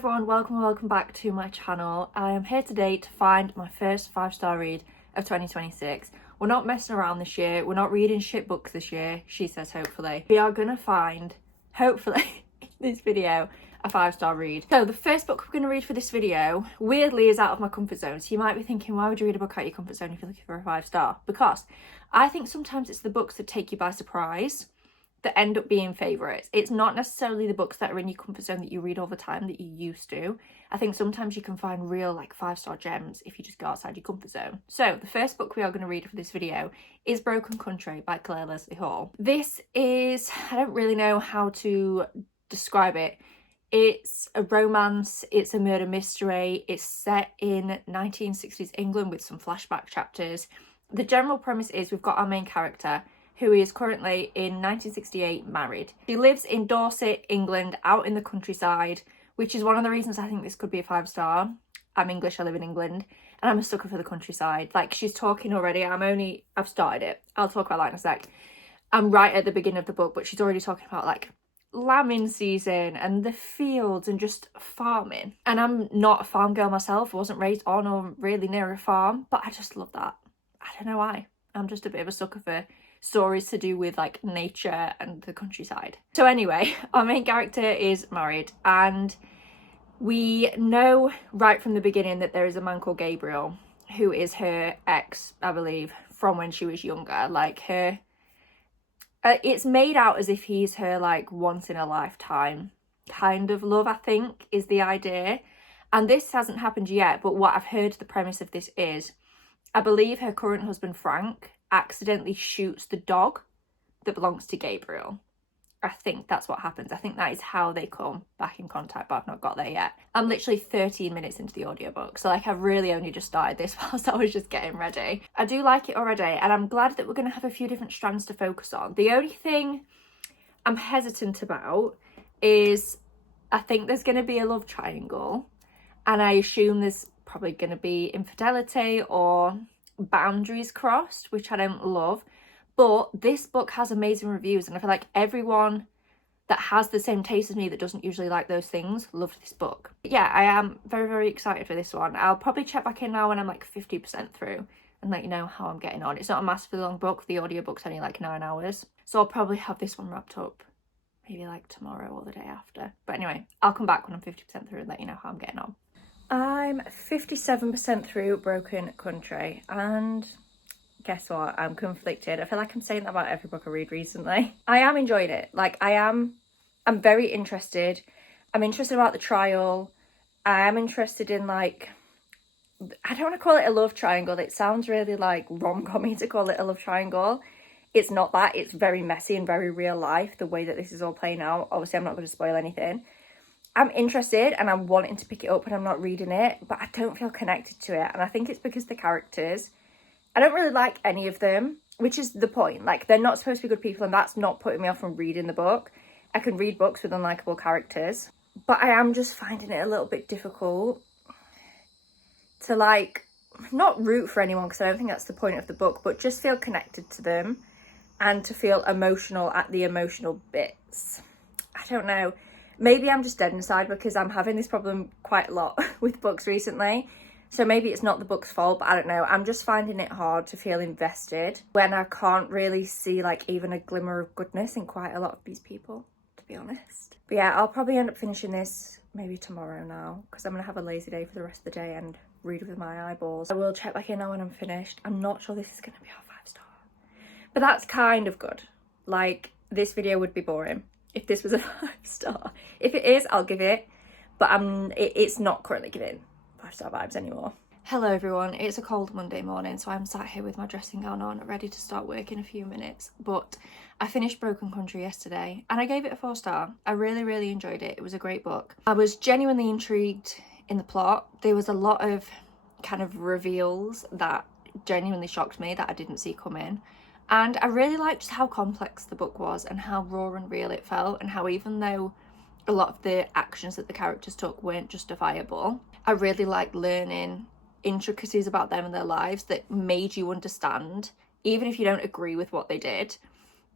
everyone, welcome back to my channel. I am here today to find my first 5-star read of 2026. We're not messing around this year, we're not reading shit books this year, she says hopefully. We are gonna find, hopefully, in this video, a 5-star read. So the first book we're gonna read for this video, weirdly, is out of my comfort zone. So you might be thinking, why would you read a book out of your comfort zone if you're looking for a 5-star? Because I think sometimes it's the books that take you by surprise that end up being favourites. It's not necessarily the books that are in your comfort zone that you read all the time that you used to. I think sometimes you can find real 5-star gems if you just go outside your comfort zone. So the first book we are going to read for this video is Broken Country by Claire Leslie Hall. This is, I don't really know how to describe it. It's a romance, it's a murder mystery, it's set in 1960s England with some flashback chapters. The general premise is we've got our main character who is currently in 1968 married. She lives in Dorset, England, out in the countryside, which is one of the reasons I think this could be a 5-star. I'm English, I live in England, and I'm a sucker for the countryside. She's talking already, I've started it. I'll talk about that in a sec. I'm right at the beginning of the book, but she's already talking about lambing season and the fields and just farming. And I'm not a farm girl myself, wasn't raised on or really near a farm, but I just love that. I don't know why. I'm just a bit of a sucker for stories to do with nature and the countryside. So anyway, our main character is married, and we know right from the beginning that there is a man called Gabriel who is her ex, I believe, from when she was younger. It's made out as if he's her once in a lifetime kind of love, I think, is the idea. And this hasn't happened yet, but what I've heard the premise of this is, I believe her current husband Frank accidentally shoots the dog that belongs to Gabriel. I think that's what happens. I think that is how they come back in contact, but I've not got there yet. I'm literally 13 minutes into the audiobook, so I've really only just started this whilst I was just getting ready. I do like it already, and I'm glad that we're going to have a few different strands to focus on. The only thing I'm hesitant about is I think there's going to be a love triangle, and I assume there's probably going to be infidelity or boundaries crossed, which I don't love. But this book has amazing reviews, and I feel like everyone that has the same taste as me that doesn't usually like those things loved this book. But yeah, I am very, very excited for this one. I'll probably check back in now when I'm 50% through and let you know how I'm getting on. It's not a massively long book. The audiobook's only 9 hours. So I'll probably have this one wrapped up maybe tomorrow or the day after. But anyway, I'll come back when I'm 50% through and let you know how I'm getting on. I'm 57% through Broken Country, and guess what? I'm conflicted. I feel like I'm saying that about every book I read recently. I am enjoying it. I'm very interested. I'm interested about the trial. I am interested in I don't want to call it a love triangle. It sounds really rom-com-y to call it a love triangle. It's not that. It's very messy and very real life, the way that this is all playing out. Obviously, I'm not going to spoil anything. I'm interested and I'm wanting to pick it up, and I'm not reading it, but I don't feel connected to it. And I think it's because the characters, I don't really like any of them, which is the point. They're not supposed to be good people, and that's not putting me off from reading the book. I can read books with unlikable characters, but I am just finding it a little bit difficult to not root for anyone, because I don't think that's the point of the book, but just feel connected to them and to feel emotional at the emotional bits. I don't know. Maybe I'm just dead inside because I'm having this problem quite a lot with books recently. So maybe it's not the book's fault, but I don't know. I'm just finding it hard to feel invested when I can't really see even a glimmer of goodness in quite a lot of these people, to be honest. But yeah, I'll probably end up finishing this maybe tomorrow now, because I'm going to have a lazy day for the rest of the day and read with my eyeballs. I will check back in now when I'm finished. I'm not sure this is going to be our 5-star. But that's kind of good. This video would be boring if this was a 5-star. If it is, I'll give it, but it's not currently giving 5-star vibes anymore. Hello everyone, it's a cold Monday morning, so I'm sat here with my dressing gown on, ready to start work in a few minutes. But I finished Broken Country yesterday and I gave it a 4-star. I really, really enjoyed it. It was a great book. I was genuinely intrigued in the plot. There was a lot of kind of reveals that genuinely shocked me that I didn't see coming. And I really liked just how complex the book was and how raw and real it felt, and how even though a lot of the actions that the characters took weren't justifiable, I really liked learning intricacies about them and their lives that made you understand, even if you don't agree with what they did,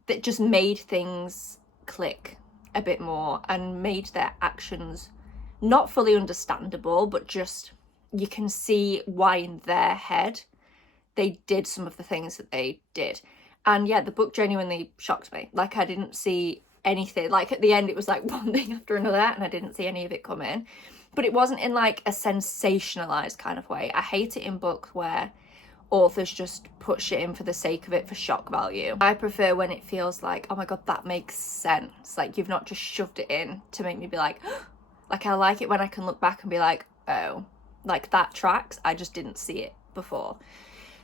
that just made things click a bit more and made their actions not fully understandable, but just you can see why in their head they did some of the things that they did. And yeah, the book genuinely shocked me. Like, I didn't see anything. Like, at the end, it was like one thing after another, and I didn't see any of it coming. But it wasn't in like a sensationalized kind of way. I hate it in books where authors just put shit in for the sake of it for shock value. I prefer when it feels like, oh my god, that makes sense. Like, you've not just shoved it in to make me be like, like, I like it when I can look back and be like, oh, like that tracks. I just didn't see it before.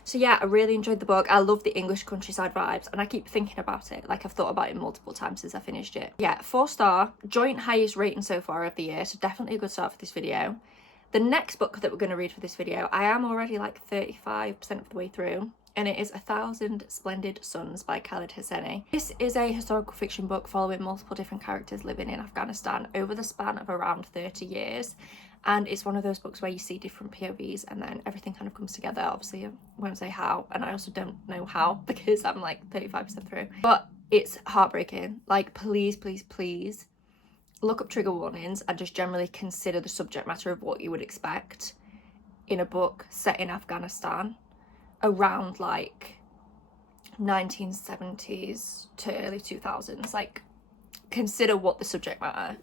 So yeah, I really enjoyed the book. I love the English countryside vibes, and I keep thinking about it. Like, I've thought about it multiple times since I finished it. Yeah, 4-star, joint highest rating so far of the year, so definitely a good start for this video. The next book that we're going to read for this video, I am already like 35% of the way through, and it is 1,000 Splendid Suns by Khaled Hosseini. This is a historical fiction book following multiple different characters living in Afghanistan over the span of around 30 years. And it's one of those books where you see different POVs and then everything kind of comes together. Obviously, I won't say how, and I also don't know how because I'm like 35% through. But it's heartbreaking. Like, please, please, please look up trigger warnings and just generally consider the subject matter of what you would expect in a book set in Afghanistan around like 1970s to early 2000s. Like, consider what the subject matter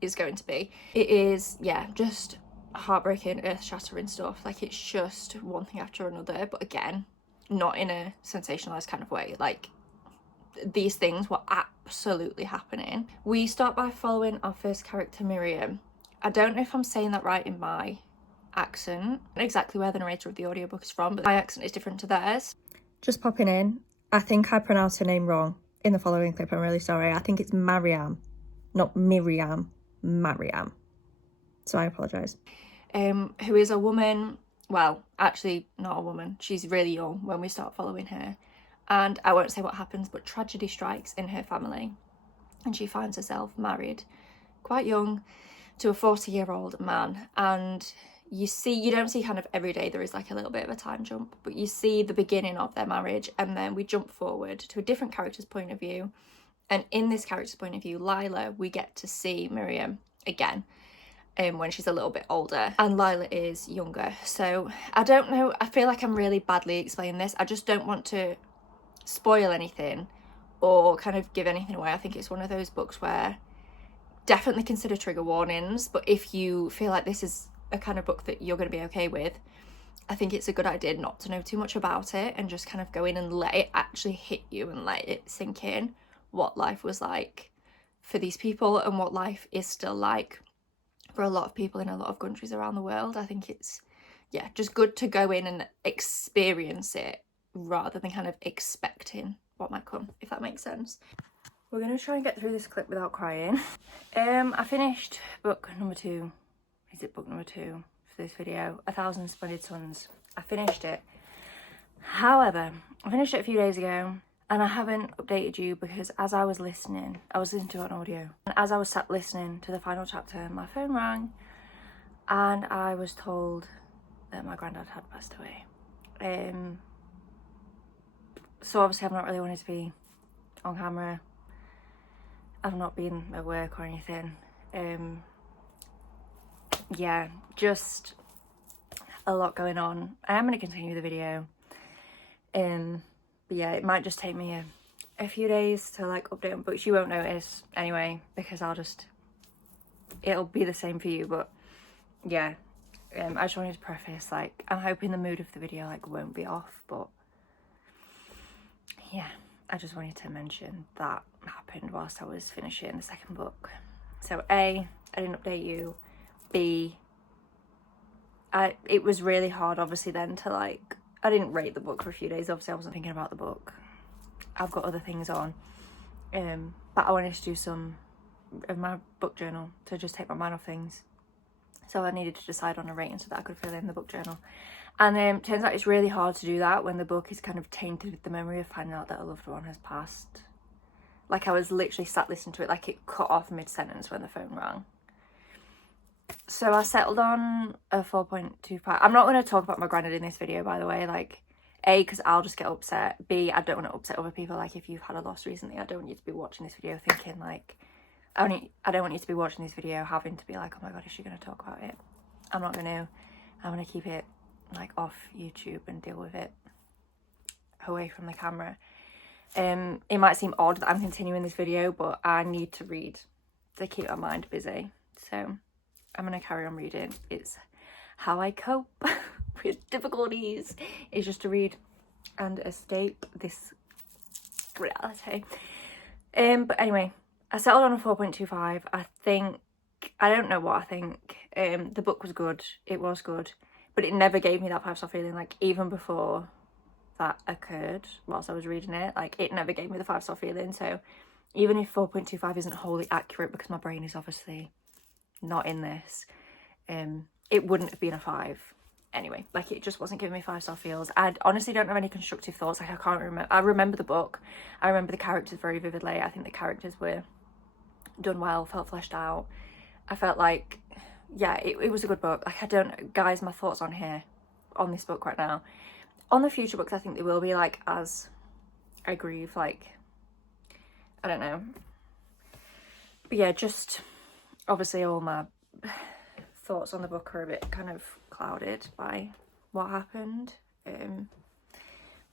is going to be. It is, yeah, just heartbreaking, earth-shattering stuff. Like, it's just one thing after another, but again, not in a sensationalized kind of way. Like, these things were absolutely happening. We start by following our first character, Miriam. I don't know if I'm saying that right in my accent, exactly where the narrator of the audiobook is from, but my accent is different to theirs. Just popping in, I think I pronounced her name wrong in the following clip. I'm really sorry. I think it's Mariam, not Miriam. Mariam. So I apologise. Who is a woman, well, actually not a woman, she's really young when we start following her, and I won't say what happens, but tragedy strikes in her family and she finds herself married quite young to a 40-year-old man. And you don't see kind of every day, there is like a little bit of a time jump, but you see the beginning of their marriage, and then we jump forward to a different character's point of view. And in this character's point of view, Lila, we get to see Miriam again when she's a little bit older, and Lila is younger. So I don't know, I feel like I'm really badly explaining this. I just don't want to spoil anything or kind of give anything away. I think it's one of those books where definitely consider trigger warnings, but if you feel like this is a kind of book that you're going to be okay with, I think it's a good idea not to know too much about it and just kind of go in and let it actually hit you and let it sink in what life was like for these people and what life is still like for a lot of people in a lot of countries around the world. I think it's, yeah, just good to go in and experience it rather than kind of expecting what might come, if that makes sense. We're going to try and get through this clip without crying. I finished book number 2. Is it book number 2 for this video? 1,000 Splendid Suns. I finished it. However, I finished it a few days ago, and I haven't updated you because as I was listening to it on audio, and as I was sat listening to the final chapter, my phone rang and I was told that my granddad had passed away. So obviously I've not really wanted to be on camera. I've not been at work or anything. Yeah, just a lot going on. I am going to continue the video. But yeah, it might just take me a few days to like update on books. You won't notice anyway because it'll be the same for you. But yeah, I just wanted to preface, like, I'm hoping the mood of the video like won't be off, but yeah, I just wanted to mention that happened whilst I was finishing the second book. So A, I didn't update you. B, it was really hard obviously then to like, I didn't rate the book for a few days. Obviously I wasn't thinking about the book. I've got other things on. But I wanted to do some of my book journal to just take my mind off things. So I needed to decide on a rating so that I could fill in the book journal. And turns out it's really hard to do that when the book is kind of tainted with the memory of finding out that a loved one has passed. Like, I was literally sat listening to it, like it cut off mid-sentence when the phone rang. So I settled on a 4.25. I'm not going to talk about my granddad in this video, by the way. Like, A, because I'll just get upset. B, I don't want to upset other people. Like, if you've had a loss recently, I don't want you to be watching this video thinking, like, I don't want you to be watching this video having to be like, oh my god, is she going to talk about it? I'm not going to. I'm going to keep it like off YouTube and deal with it away from the camera. It might seem odd that I'm continuing this video, but I need to read to keep my mind busy. So I'm going to carry on reading. It's how I cope with difficulties, is just to read and escape this reality. But anyway, I settled on a 4.25. I don't know what I think. The book was good. It was good. But it never gave me that 5-star feeling. Like, even before that occurred, whilst I was reading it, like, it never gave me the 5-star feeling. So even if 4.25 isn't wholly accurate, because my brain is obviously not in this, it wouldn't have been a 5. Anyway, like, it just wasn't giving me 5-star feels. I honestly don't have any constructive thoughts. Like, I can't remember. I remember the book. I remember the characters very vividly. I think the characters were done well, felt fleshed out. I felt like, yeah, it was a good book. Like, I don't, guys, my thoughts on here, on this book right now. On the future books, I think they will be, like, as I grieve, like, I don't know. But yeah, just, obviously all my thoughts on the book are a bit kind of clouded by what happened. But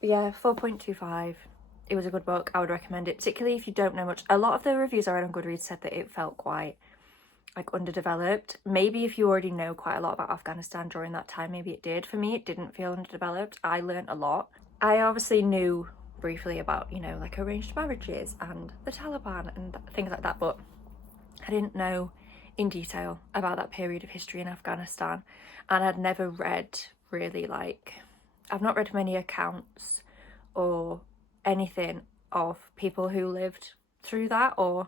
yeah, 4.25. It was a good book. I would recommend it, particularly if you don't know much. A lot of the reviews I read on Goodreads said that it felt quite like underdeveloped. Maybe if you already know quite a lot about Afghanistan during that time, maybe it did. For me, it didn't feel underdeveloped. I learned a lot. I obviously knew briefly about, you know, like arranged marriages and the Taliban and things like that, but I didn't know in detail about that period of history in Afghanistan. And I'd never read really, like, I've not read many accounts or anything of people who lived through that or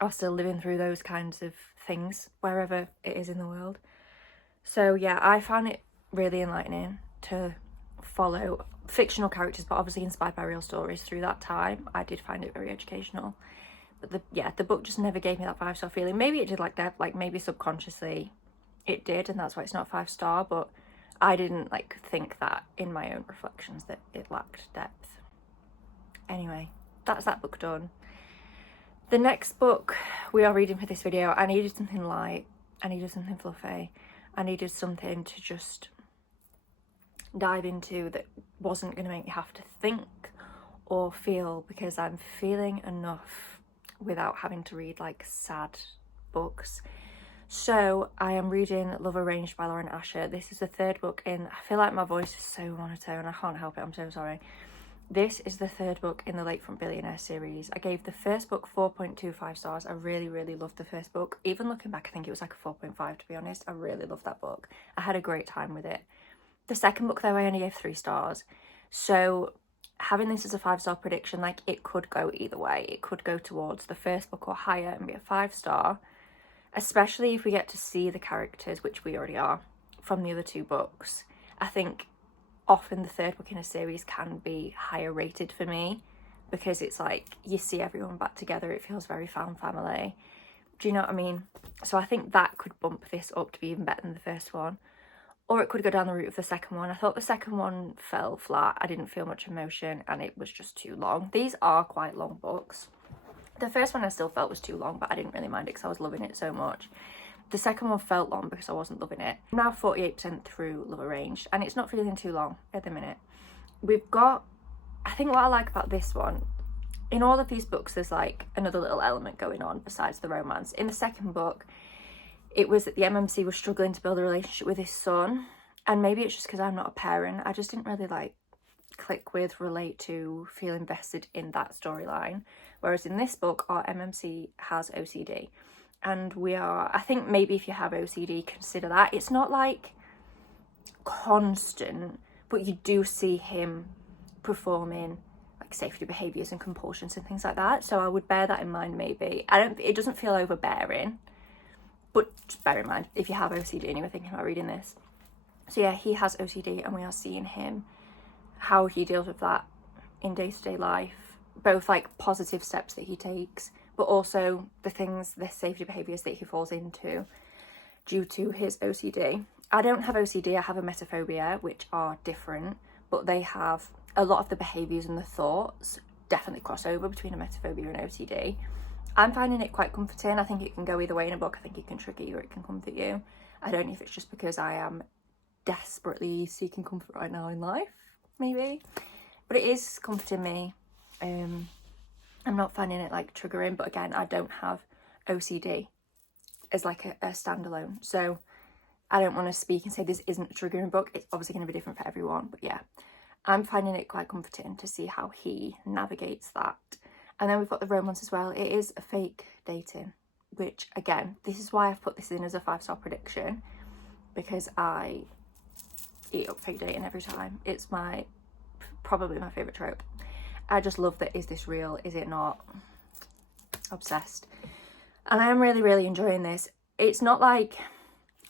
are still living through those kinds of things wherever it is in the world. So yeah, I found it really enlightening to follow fictional characters, but obviously inspired by real stories through that time. I did find it very educational. But the book just never gave me that 5-star feeling. Maybe it did, like that, like maybe subconsciously it did, and that's why it's not 5-star, but I didn't like think that in my own reflections that it lacked depth. Anyway, that's that book done. The next book we are reading for this video, I needed something light, I needed something fluffy, I needed something to just dive into that wasn't going to make me have to think or feel, because I'm feeling enough without having to read like sad books. So I am reading Love Arranged by Lauren Asher. This is the third book in, I feel like my voice is so monotone, I can't help it, I'm so sorry. This is the third book in the Lakefront Billionaire series. I gave the first book 4.25 stars. I really, really loved the first book. Even looking back, I think it was like a 4.5 to be honest. I really loved that book. I had a great time with it. The second book though, I only gave 3 stars. So having this as a 5-star prediction, like, it could go either way. It could go towards the first book or higher and be a 5-star, especially if we get to see the characters, which we already are, from the other 2 books. I think often the third book in a series can be higher rated for me, because it's like you see everyone back together, it feels very found family. Do you know what I mean? So I think that could bump this up to be even better than the first one. Or it could go down the route of the second one. I thought the second one fell flat. I didn't feel much emotion and it was just too long. These are quite long books. The first one I still felt was too long, but I didn't really mind it because I was loving it so much. The second one felt long because I wasn't loving it. I'm now 48% through Love Arranged and it's not feeling too long at the minute. We've got, I think what I like about this one, in all of these books there's like another little element going on besides the romance. In the second book, it was that the MMC was struggling to build a relationship with his son, and maybe it's just because I'm not a parent, I just didn't really like click with, relate to, feel invested in that storyline. Whereas in this book, our MMC has OCD. And we are, I think maybe if you have OCD, consider that. It's not like constant, but you do see him performing like safety behaviours and compulsions and things like that. So I would bear that in mind maybe. It doesn't feel overbearing, but just bear in mind if you have OCD and you were thinking about reading this. So yeah, he has OCD and we are seeing him, how he deals with that in day-to-day life, both like positive steps that he takes, but also the things, the safety behaviours that he falls into due to his OCD. I don't have OCD, I have emetophobia, which are different, but they have a lot of the behaviours and the thoughts definitely cross over between emetophobia and OCD. I'm finding it quite comforting. I think it can go either way in a book. I think it can trigger you or it can comfort you. I don't know if it's just because I am desperately seeking comfort right now in life, maybe. But it is comforting me. I'm not finding it like triggering, but again, I don't have OCD as like a standalone. So I don't want to speak and say this isn't a triggering book. It's obviously going to be different for everyone. But yeah, I'm finding it quite comforting to see how he navigates that. And then we've got the romance as well. It is a fake dating, which again, this is why I've put this in as a 5-star prediction, because I eat up fake dating every time. It's probably my favourite trope. I just love that. Is this real? Is it not? Obsessed. And I am really, really enjoying this. It's not like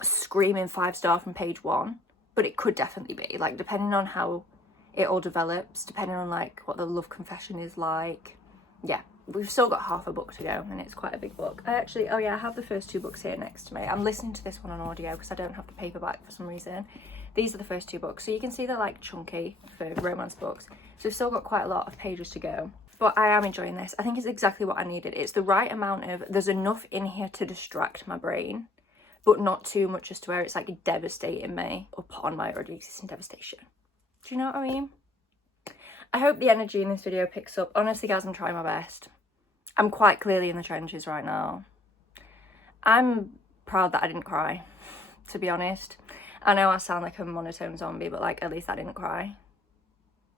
screaming 5-star from page 1, but it could definitely be, like, depending on how it all develops, depending on like what the love confession is like. Yeah, we've still got half a book to go and it's quite a big book. I have the first 2 books here next to me. I'm listening to this one on audio because I don't have the paperback for some reason. These are the first 2 books, so you can see they're like chunky for romance books, so we've still got quite a lot of pages to go. But I am enjoying this. I think it's exactly what I needed. It's the right amount of, there's enough in here to distract my brain, but not too much as to where it's like devastating me upon my already existing devastation. Do you know what I mean? I hope the energy in this video picks up. Honestly, guys, I'm trying my best. I'm quite clearly in the trenches right now. I'm proud that I didn't cry, to be honest. I know I sound like a monotone zombie, but like, at least I didn't cry.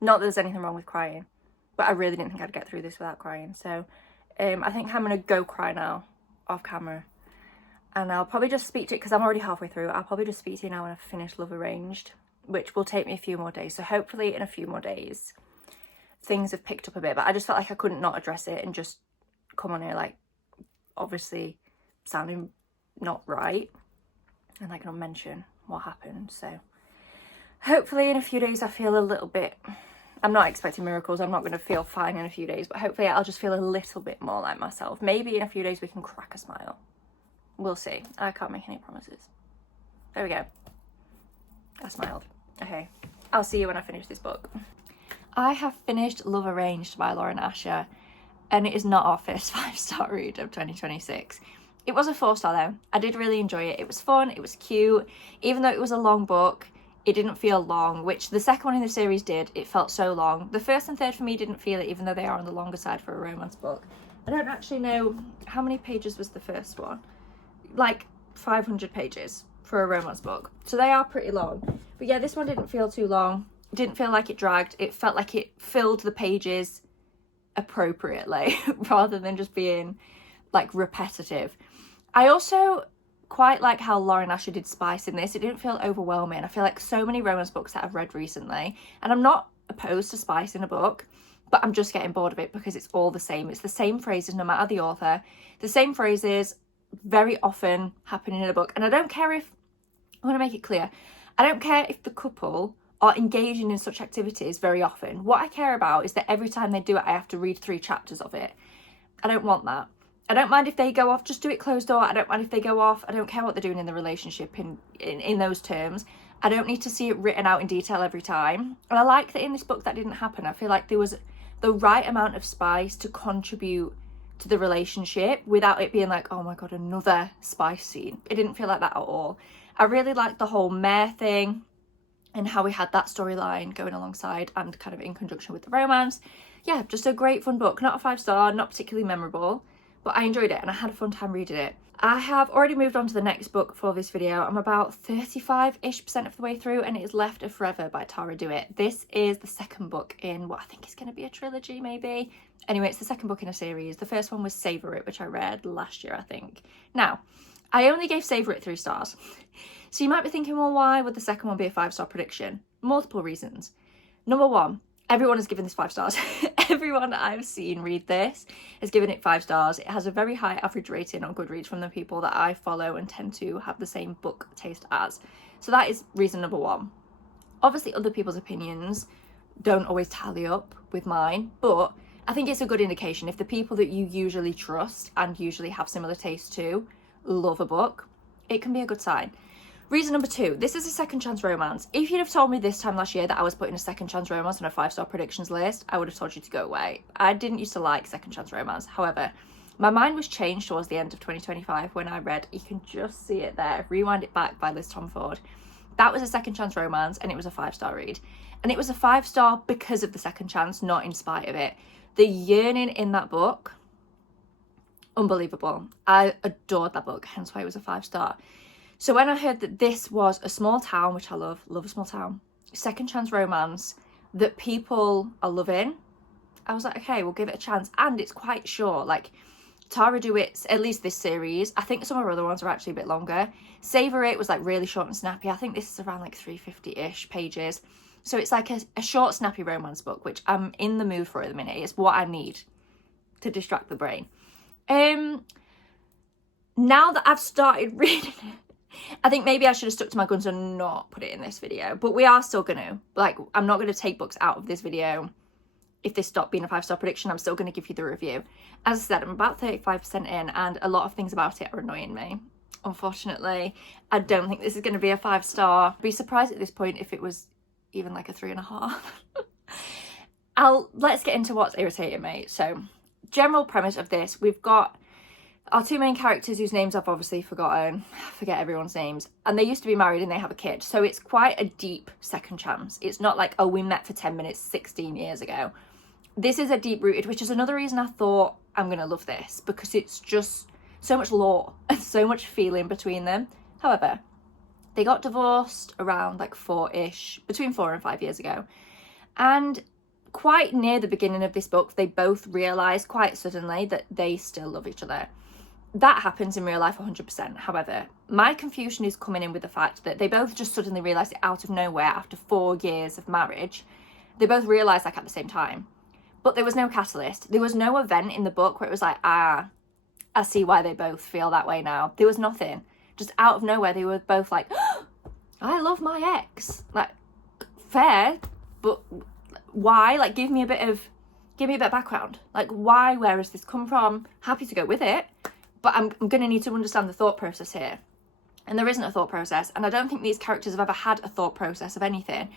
Not that there's anything wrong with crying, but I really didn't think I'd get through this without crying. So I think I'm going to go cry now, off camera. And I'll probably just speak to it, because I'm already halfway through. I'll probably just speak to you now when I've finished Love Arranged, which will take me a few more days. So hopefully in a few more days, things have picked up a bit. But I just felt like I couldn't not address it and just come on here, like, obviously sounding not right, and like not mention what happened. So hopefully in a few days I feel a little bit, I'm not expecting miracles, I'm not going to feel fine in a few days, but hopefully I'll just feel a little bit more like myself. Maybe in a few days we can crack a smile. We'll see. I can't make any promises. There we go. I smiled. Okay, I'll see you when I finish this book. I have finished Love Arranged by Lauren Asher, and it is not our first 5-star read of 2026. It was a 4-star though. I did really enjoy it. It was fun, it was cute. Even though it was a long book, it didn't feel long, which the second one in the series did. It felt so long. The first and third for me didn't feel it, even though they are on the longer side for a romance book. I don't actually know, how many pages was the first one? Like 500 pages for a romance book. So they are pretty long. But yeah, this one didn't feel too long. It didn't feel like it dragged. It felt like it filled the pages appropriately rather than just being like repetitive. I also quite like how Lauren Asher did spice in this. It didn't feel overwhelming. I feel like so many romance books that I've read recently, and I'm not opposed to spice in a book, but I'm just getting bored of it because it's all the same. It's the same phrases no matter the author. The same phrases very often happening in a book. And I don't care if, I want to make it clear, I don't care if the couple are engaging in such activities very often. What I care about is that every time they do it, I have to read 3 chapters of it. I don't want that. I don't mind if they go off, just do it closed door. I don't mind if they go off. I don't care what they're doing in the relationship in those terms. I don't need to see it written out in detail every time. And I like that in this book that didn't happen. I feel like there was the right amount of spice to contribute to the relationship without it being like, oh my god, another spice scene. It didn't feel like that at all. I really liked the whole mare thing and how we had that storyline going alongside and kind of in conjunction with the romance. Yeah, just a great fun book. Not a 5-star, not particularly memorable, but I enjoyed it and I had a fun time reading it. I have already moved on to the next book for this video. I'm about 35-ish% of the way through, and it is Left of Forever by Tara DeWitt. This is the second book in what I think is going to be a trilogy, maybe. Anyway, it's the second book in a series. The first one was Savor It, which I read last year, I think. Now, I only gave Savor It 3 stars. So you might be thinking, well, why would the second one be a 5-star prediction? Multiple reasons. Number one, everyone has given this 5 stars. Everyone I've seen read this has given it 5 stars. It has a very high average rating on Goodreads from the people that I follow and tend to have the same book taste as. So that is reason number one. Obviously, other people's opinions don't always tally up with mine, but I think it's a good indication if the people that you usually trust and usually have similar tastes to love a book, it can be a good sign. Reason number 2, this is a second chance romance. If you'd have told me this time last year that I was putting a second chance romance on a 5-star predictions list, I would have told you to go away. I didn't used to like second chance romance. However, My mind was changed towards the end of 2025 when I read, you can just see it there, Rewind It Back by Liz Tomford. That was a second chance romance, and it was a 5-star read. And it was a 5-star because of the second chance, not in spite of it. The yearning in that book, unbelievable. I adored that book, hence why it was a 5-star. So when I heard that this was a small town, which I love a small town, second chance romance that people are loving, I was like, okay, we'll give it a chance. And it's quite short. Like, Tara DeWitt's, at least this series, I think some of her other ones are actually a bit longer. Savor It was like really short and snappy. I think this is around like 350-ish pages. So it's like a short, snappy romance book, which I'm in the mood for at the minute. It's what I need to distract the brain. Now that I've started reading it, I think maybe I should have stuck to my guns and not put it in this video. But we are still going to. Like, I'm not going to take books out of this video. If this stopped being a 5-star prediction, I'm still going to give you the review. As I said, I'm about 35% in, and a lot of things about it are annoying me. Unfortunately, I don't think this is going to be a 5-star. I'd be surprised at this point if it was even like a 3.5. Let's get into what's irritating me. So, general premise of this, we've got our two main characters whose names I've obviously forgotten. I forget everyone's names. And they used to be married and they have a kid. So it's quite a deep second chance. It's not like, oh, we met for 10 minutes 16 years ago. This is a deep rooted, which is another reason I thought I'm going to love this, because it's just so much lore and so much feeling between them. However, they got divorced around like between 4 and 5 years ago. And quite near the beginning of this book, they both realised quite suddenly that they still love each other. That happens in real life 100%. However, my confusion is coming in with the fact that they both just suddenly realised it out of nowhere after 4 years of marriage. They both realised like at the same time. But there was no catalyst. There was no event in the book where it was like, I see why they both feel that way now. There was nothing. Just out of nowhere, they were both like, oh, I love my ex. Like, fair, but why? Like, give me a bit of background. Like, why? Where has this come from? Happy to go with it, but I'm going to need to understand the thought process here. And there isn't a thought process, and I don't think these characters have ever had a thought process of anything.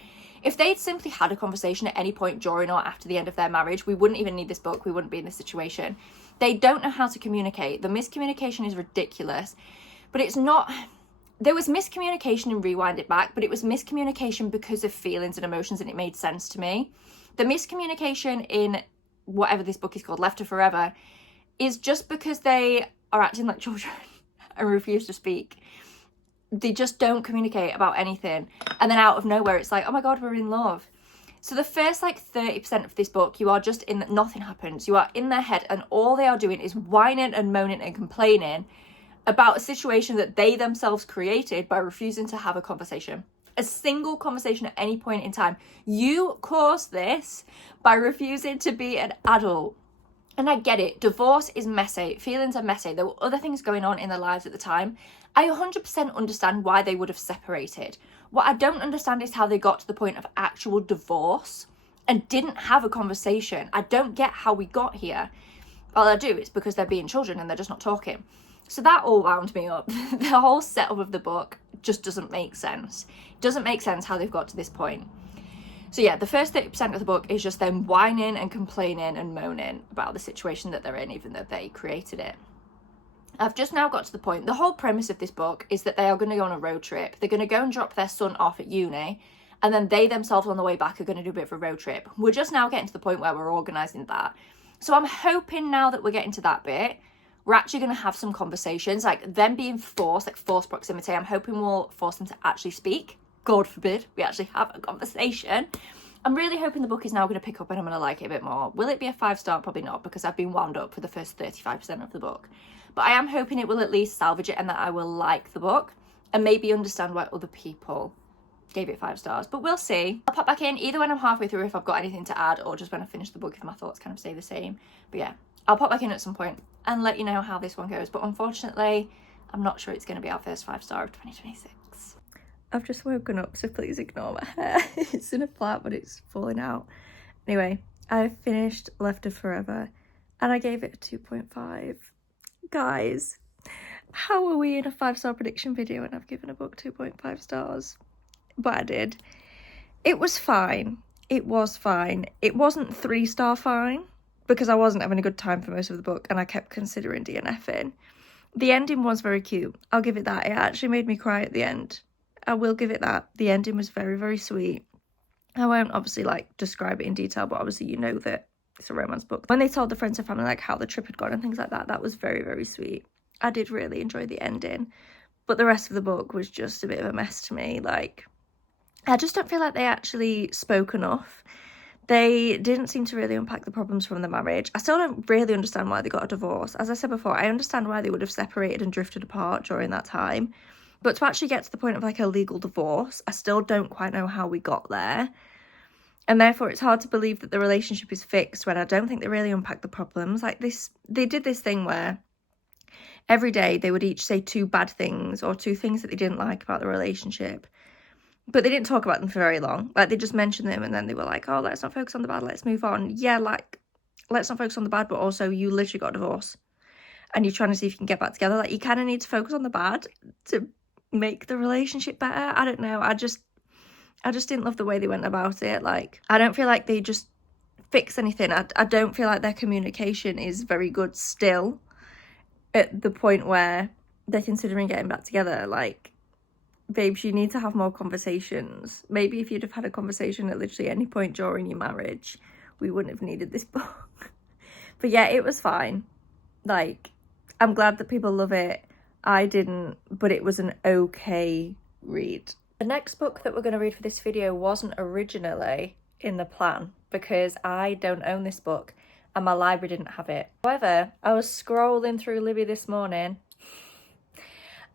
If they'd simply had a conversation at any point during or after the end of their marriage, we wouldn't even need this book. We wouldn't be in this situation. They don't know how to communicate. The miscommunication is ridiculous, but it's not... There was miscommunication in Rewind It Back, but it was miscommunication because of feelings and emotions, and it made sense to me. The miscommunication in whatever this book is called, Left to Forever, is just because they are acting like children and refuse to speak. They just don't communicate about anything. And then out of nowhere, it's like, oh my God, we're in love. So the first like 30% of this book, you are just in that nothing happens. You are in their head, and all they are doing is whining and moaning and complaining about a situation that they themselves created by refusing to have a conversation. A single conversation at any point in time. You caused this by refusing to be an adult. And I get it. Divorce is messy. Feelings are messy. There were other things going on in their lives at the time. I 100% understand why they would have separated. What I don't understand is how they got to the point of actual divorce and didn't have a conversation. I don't get how we got here. All I do, it's because they're being children and they're just not talking. So that all wound me up. The whole setup of the book just doesn't make sense. It doesn't make sense how they've got to this point. So yeah, the first 30% of the book is just them whining and complaining and moaning about the situation that they're in, even though they created it. I've just now got to the point. The whole premise of this book is that they are going to go on a road trip. They're going to go and drop their son off at uni, and then they themselves on the way back are going to do a bit of a road trip. We're just now getting to the point where we're organising that. So I'm hoping now that we're getting to that bit, we're actually going to have some conversations, like them being forced, like forced proximity. I'm hoping we'll force them to actually speak. God forbid we actually have a conversation. I'm really hoping the book is now going to pick up and I'm going to like it a bit more. Will it be a 5-star? Probably not, because I've been wound up for the first 35% of the book. But I am hoping it will at least salvage it and that I will like the book and maybe understand why other people gave it 5 stars. But we'll see. I'll pop back in either when I'm halfway through if I've got anything to add, or just when I finish the book if my thoughts kind of stay the same. But yeah, I'll pop back in at some point and let you know how this one goes. But unfortunately, I'm not sure it's going to be our first 5-star of 2026. I've just woken up, so please ignore my hair. It's in a flat, but it's falling out. Anyway, I finished Left to Forever and I gave it a 2.5. Guys, how are we in a 5-star prediction video and I've given a book 2.5 stars? But I did. It was fine. It was fine. It wasn't 3-star fine, because I wasn't having a good time for most of the book and I kept considering DNFing. The ending was very cute. I'll give it that. It actually made me cry at the end. I will give it that. The ending was very, very sweet. I won't obviously like describe it in detail, but obviously you know that it's a romance book. When they told the friends and family like how the trip had gone and things like that, that was very, very sweet. I did really enjoy the ending, but the rest of the book was just a bit of a mess to me. Like, I just don't feel like they actually spoke enough. They didn't seem to really unpack the problems from the marriage. I still don't really understand why they got a divorce. As I said before, I understand why they would have separated and drifted apart during that time. But to actually get to the point of like a legal divorce, I still don't quite know how we got there. And therefore it's hard to believe that the relationship is fixed when I don't think they really unpacked the problems. Like this, they did this thing where every day they would each say 2 bad things or 2 things that they didn't like about the relationship. But they didn't talk about them for very long. Like, they just mentioned them and then they were like, oh, let's not focus on the bad, let's move on. Yeah, like, let's not focus on the bad, but also you literally got a divorce and you're trying to see if you can get back together. Like, you kind of need to focus on the bad to make the relationship better. I don't know. I just didn't love the way they went about it. Like, I don't feel like they just fix anything. I don't feel like their communication is very good still at the point where they're considering getting back together. Like, babes, you need to have more conversations. Maybe if you'd have had a conversation at literally any point during your marriage, we wouldn't have needed this book. But yeah, it was fine. Like, I'm glad that people love it. I didn't, but it was an okay read. The next book that we're going to read for this video wasn't originally in the plan because I don't own this book and my library didn't have it. However, I was scrolling through Libby this morning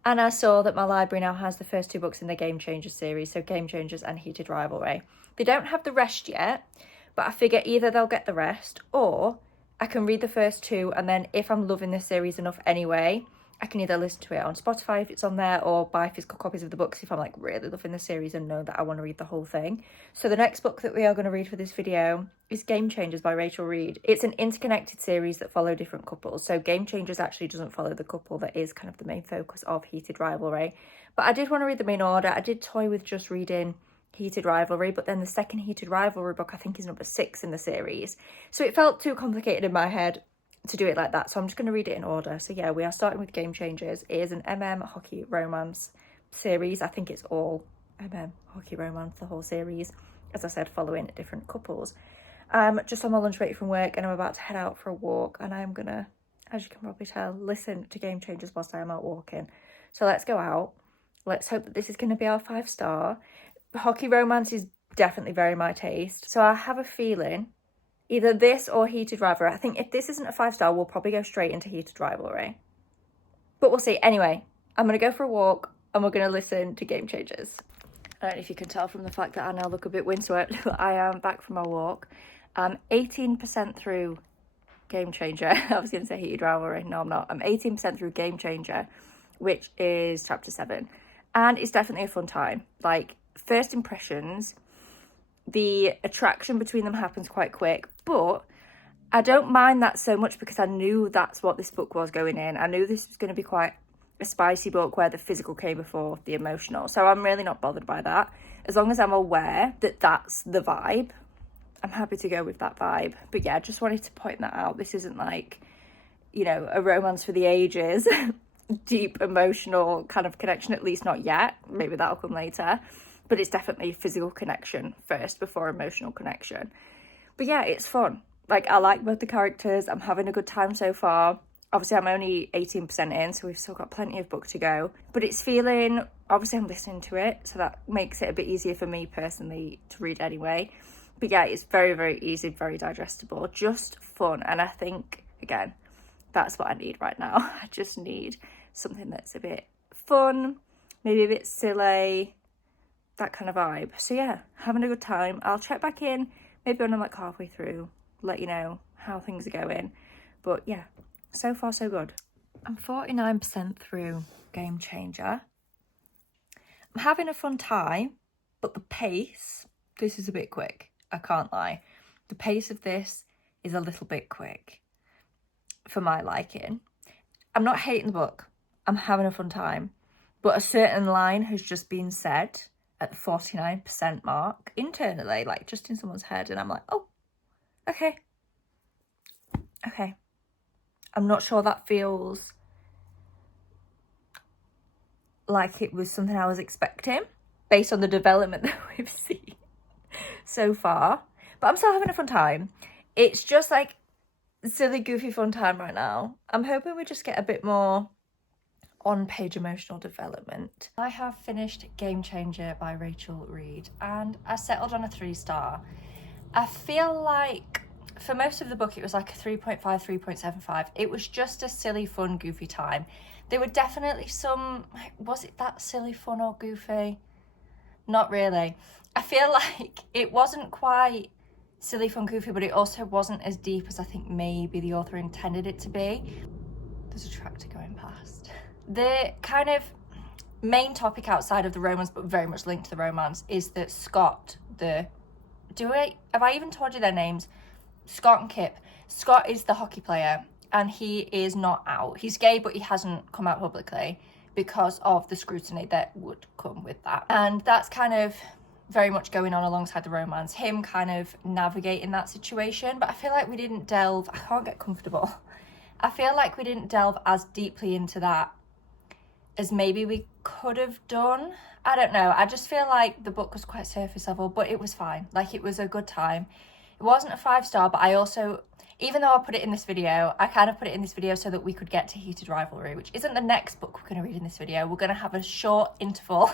and I saw that my library now has the first 2 books in the Game Changers series, so Game Changers and Heated Rivalry. They don't have the rest yet, but I figure either they'll get the rest or I can read the first 2 and then if I'm loving this series enough anyway, I can either listen to it on Spotify if it's on there or buy physical copies of the books if I'm like really loving the series and know that I want to read the whole thing. So the next book that we are going to read for this video is Game Changers by Rachel Reed. It's an interconnected series that follow different couples. So Game Changers actually doesn't follow the couple that is kind of the main focus of Heated Rivalry. But I did want to read them in order. I did toy with just reading Heated Rivalry, but then the second Heated Rivalry book I think is number 6 in the series. So it felt too complicated in my head to do it like that, so I'm just going to read it in order. So yeah, we are starting with Game Changers. It is an hockey romance series. I think it's all hockey romance, the whole series, as I said, following different couples. Just on my lunch break from work and I'm about to head out for a walk and I'm gonna, as you can probably tell, listen to Game Changers whilst I'm out walking. So let's go out. Let's hope that this is going to be our 5-star. Hockey romance is definitely very my taste, so I have a feeling either this or Heated Rivalry. I think if this isn't a 5-star, we'll probably go straight into Heated Rivalry. But we'll see. Anyway, I'm going to go for a walk and we're going to listen to Game Changers. I don't know if you can tell from the fact that I now look a bit windswept, but I am back from my walk. I'm 18% through Game Changer. I was going to say Heated Rivalry. No, I'm not. I'm 18% through Game Changer, which is chapter 7. And it's definitely a fun time. Like, first impressions, the attraction between them happens quite quick, but I don't mind that so much because I knew that's what this book was going in. I knew this was going to be quite a spicy book where the physical came before the emotional, so I'm really not bothered by that. As long as I'm aware that that's the vibe, I'm happy to go with that vibe. But yeah, I just wanted to point that out. This isn't like, you know, a romance for the ages, deep emotional kind of connection, at least not yet. Maybe that'll come later. But it's definitely physical connection first before emotional connection. But yeah, it's fun. Like, I like both the characters. I'm having a good time so far. Obviously, I'm only 18% in, so we've still got plenty of book to go. But it's feeling, obviously I'm listening to it, so that makes it a bit easier for me personally to read anyway. But yeah, it's very, very easy, very digestible, just fun. And I think, again, that's what I need right now. I just need something that's a bit fun, maybe a bit silly, that kind of vibe. So yeah, having a good time. I'll check back in maybe when I'm like halfway through, let you know how things are going. But yeah, so far so good. I'm 49% through Game Changer. I'm having a fun time, but the pace, this is a bit quick, I can't lie. The pace of this is a little bit quick for my liking. I'm not hating the book, I'm having a fun time, but a certain line has just been said at the 49% mark internally, like just in someone's head, and I'm like, oh, okay, Okay. I'm not sure that feels like it was something I was expecting based on the development that we've seen so far. But I'm still having a fun time. It's just like silly, goofy fun time right now. I'm hoping we just get a bit more on-page emotional development. I have finished Game Changer by Rachel Reed and I settled on a 3-star. I feel like for most of the book it was like a 3.5, 3.75. It was just a silly, fun, goofy time. There were definitely some, was it that silly, fun or goofy? Not really. I feel like it wasn't quite silly, fun, goofy, but it also wasn't as deep as I think maybe the author intended it to be. There's a tractor going past. The kind of main topic outside of the romance, but very much linked to the romance, is that Scott, have I even told you their names? Scott and Kip. Scott is the hockey player and he is not out. He's gay, but he hasn't come out publicly because of the scrutiny that would come with that. And that's kind of very much going on alongside the romance, him kind of navigating that situation. But I feel like we didn't delve, I can't get comfortable. I feel like we didn't delve as deeply into that as maybe we could have done. I don't know. I just feel like the book was quite surface level, but it was fine. Like, it was a good time. It wasn't a 5-star, but I also, even though I put it in this video, I kind of put it in this video so that we could get to Heated Rivalry, which isn't the next book we're going to read in this video. We're going to have a short interval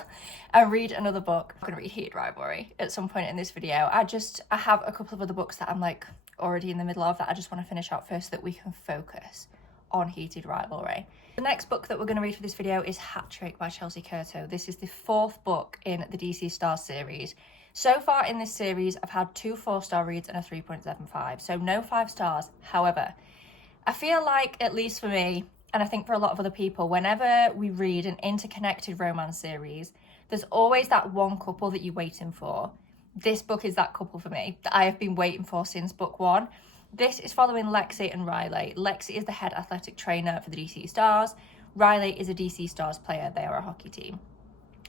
and read another book. I'm going to read Heated Rivalry at some point in this video. I have a couple of other books that I'm like already in the middle of that I just want to finish out first so that we can focus on Heated Rivalry. The next book that we're going to read for this video is Hat Trick by Chelsea Curto. This is the 4th book in the DC Stars series. So far in this series, I've had 2 4-star reads and a 3.75, so no 5 stars. However, I feel like, at least for me, and I think for a lot of other people, whenever we read an interconnected romance series, there's always that one couple that you're waiting for. This book is that couple for me that I have been waiting for since book 1. This is following Lexi and Riley. Lexi is the head athletic trainer for the DC Stars. Riley is a DC Stars player. They are a hockey team.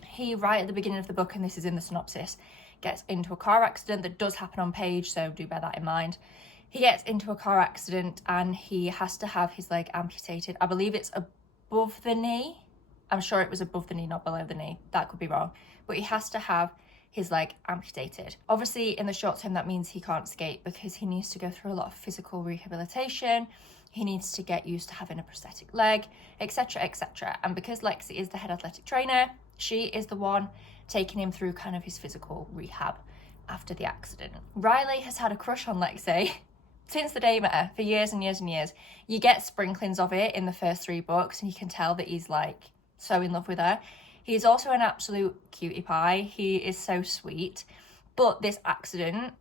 He, right at the beginning of the book, and this is in the synopsis, gets into a car accident that does happen on page, so do bear that in mind. He gets into a car accident and he has to have his leg amputated. I believe it's above the knee. I'm sure it was above the knee, not below the knee. That could be wrong. But he has to have his leg amputated. Obviously, in the short term, that means he can't skate because he needs to go through a lot of physical rehabilitation. He needs to get used to having a prosthetic leg, etc., etc. And because Lexi is the head athletic trainer, she is the one taking him through kind of his physical rehab after the accident. Riley has had a crush on Lexi since the day met her, for years and years and years. You get sprinklings of it in the first 3 books and you can tell that he's like so in love with her. He's also an absolute cutie pie. He is so sweet. But this accident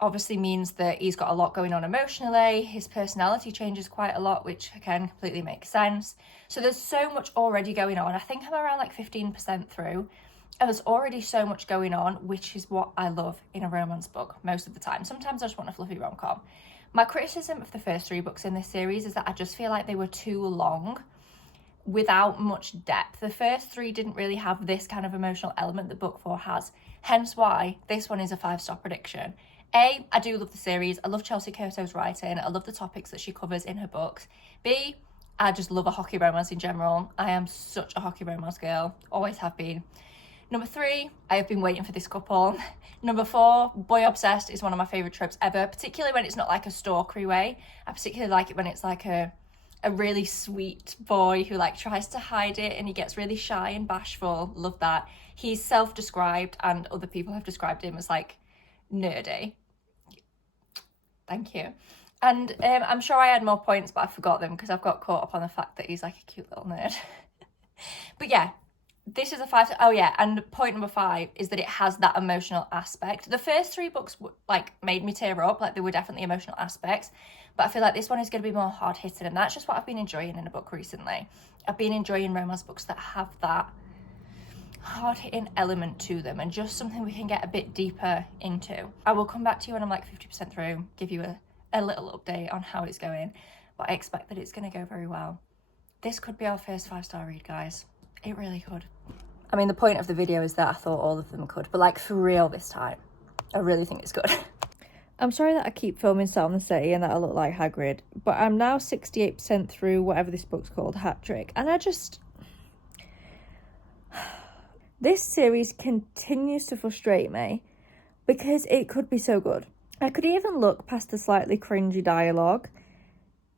obviously means that he's got a lot going on emotionally. His personality changes quite a lot, which again completely makes sense. So there's so much already going on. I think I'm around like 15% through. And there's already so much going on, which is what I love in a romance book most of the time. Sometimes I just want a fluffy rom-com. My criticism of the first 3 books in this series is that I just feel like they were too long without much depth. The first 3 didn't really have this kind of emotional element that book 4 has. Hence why this one is a 5-star prediction. A, I do love the series. I love Chelsea Curto's writing. I love the topics that she covers in her books. B, I just love a hockey romance in general. I am such a hockey romance girl. Always have been. Number 3, I have been waiting for this couple. Number 4, boy obsessed is one of my favourite tropes ever, particularly when it's not like a stalkery way. I particularly like it when it's like a really sweet boy who like tries to hide it and he gets really shy and bashful. Love that. He's self-described and other people have described him as like nerdy. Thank you. And I'm sure I had more points, but I forgot them because I've got caught up on the fact that he's like a cute little nerd. But yeah, this is a 5. Oh yeah, and point number 5 is that it has that emotional aspect. The first 3 books like made me tear up, like there were definitely emotional aspects, but I feel like this one is going to be more hard-hitting, and that's just what I've been enjoying in a book recently. I've been enjoying romance books that have that hard-hitting element to them and just something we can get a bit deeper into. I will come back to you when I'm like 50% through, give you a little update on how it's going, but I expect that it's going to go very well. This could be our first 5-star read, guys. It really could. I mean, the point of the video is that I thought all of them could, but like for real this time, I really think it's good. I'm sorry that I keep filming Storm the City and that I look like Hagrid, but I'm now 68% through whatever this book's called, Hat Trick, and this series continues to frustrate me because it could be so good. I could even look past the slightly cringy dialogue.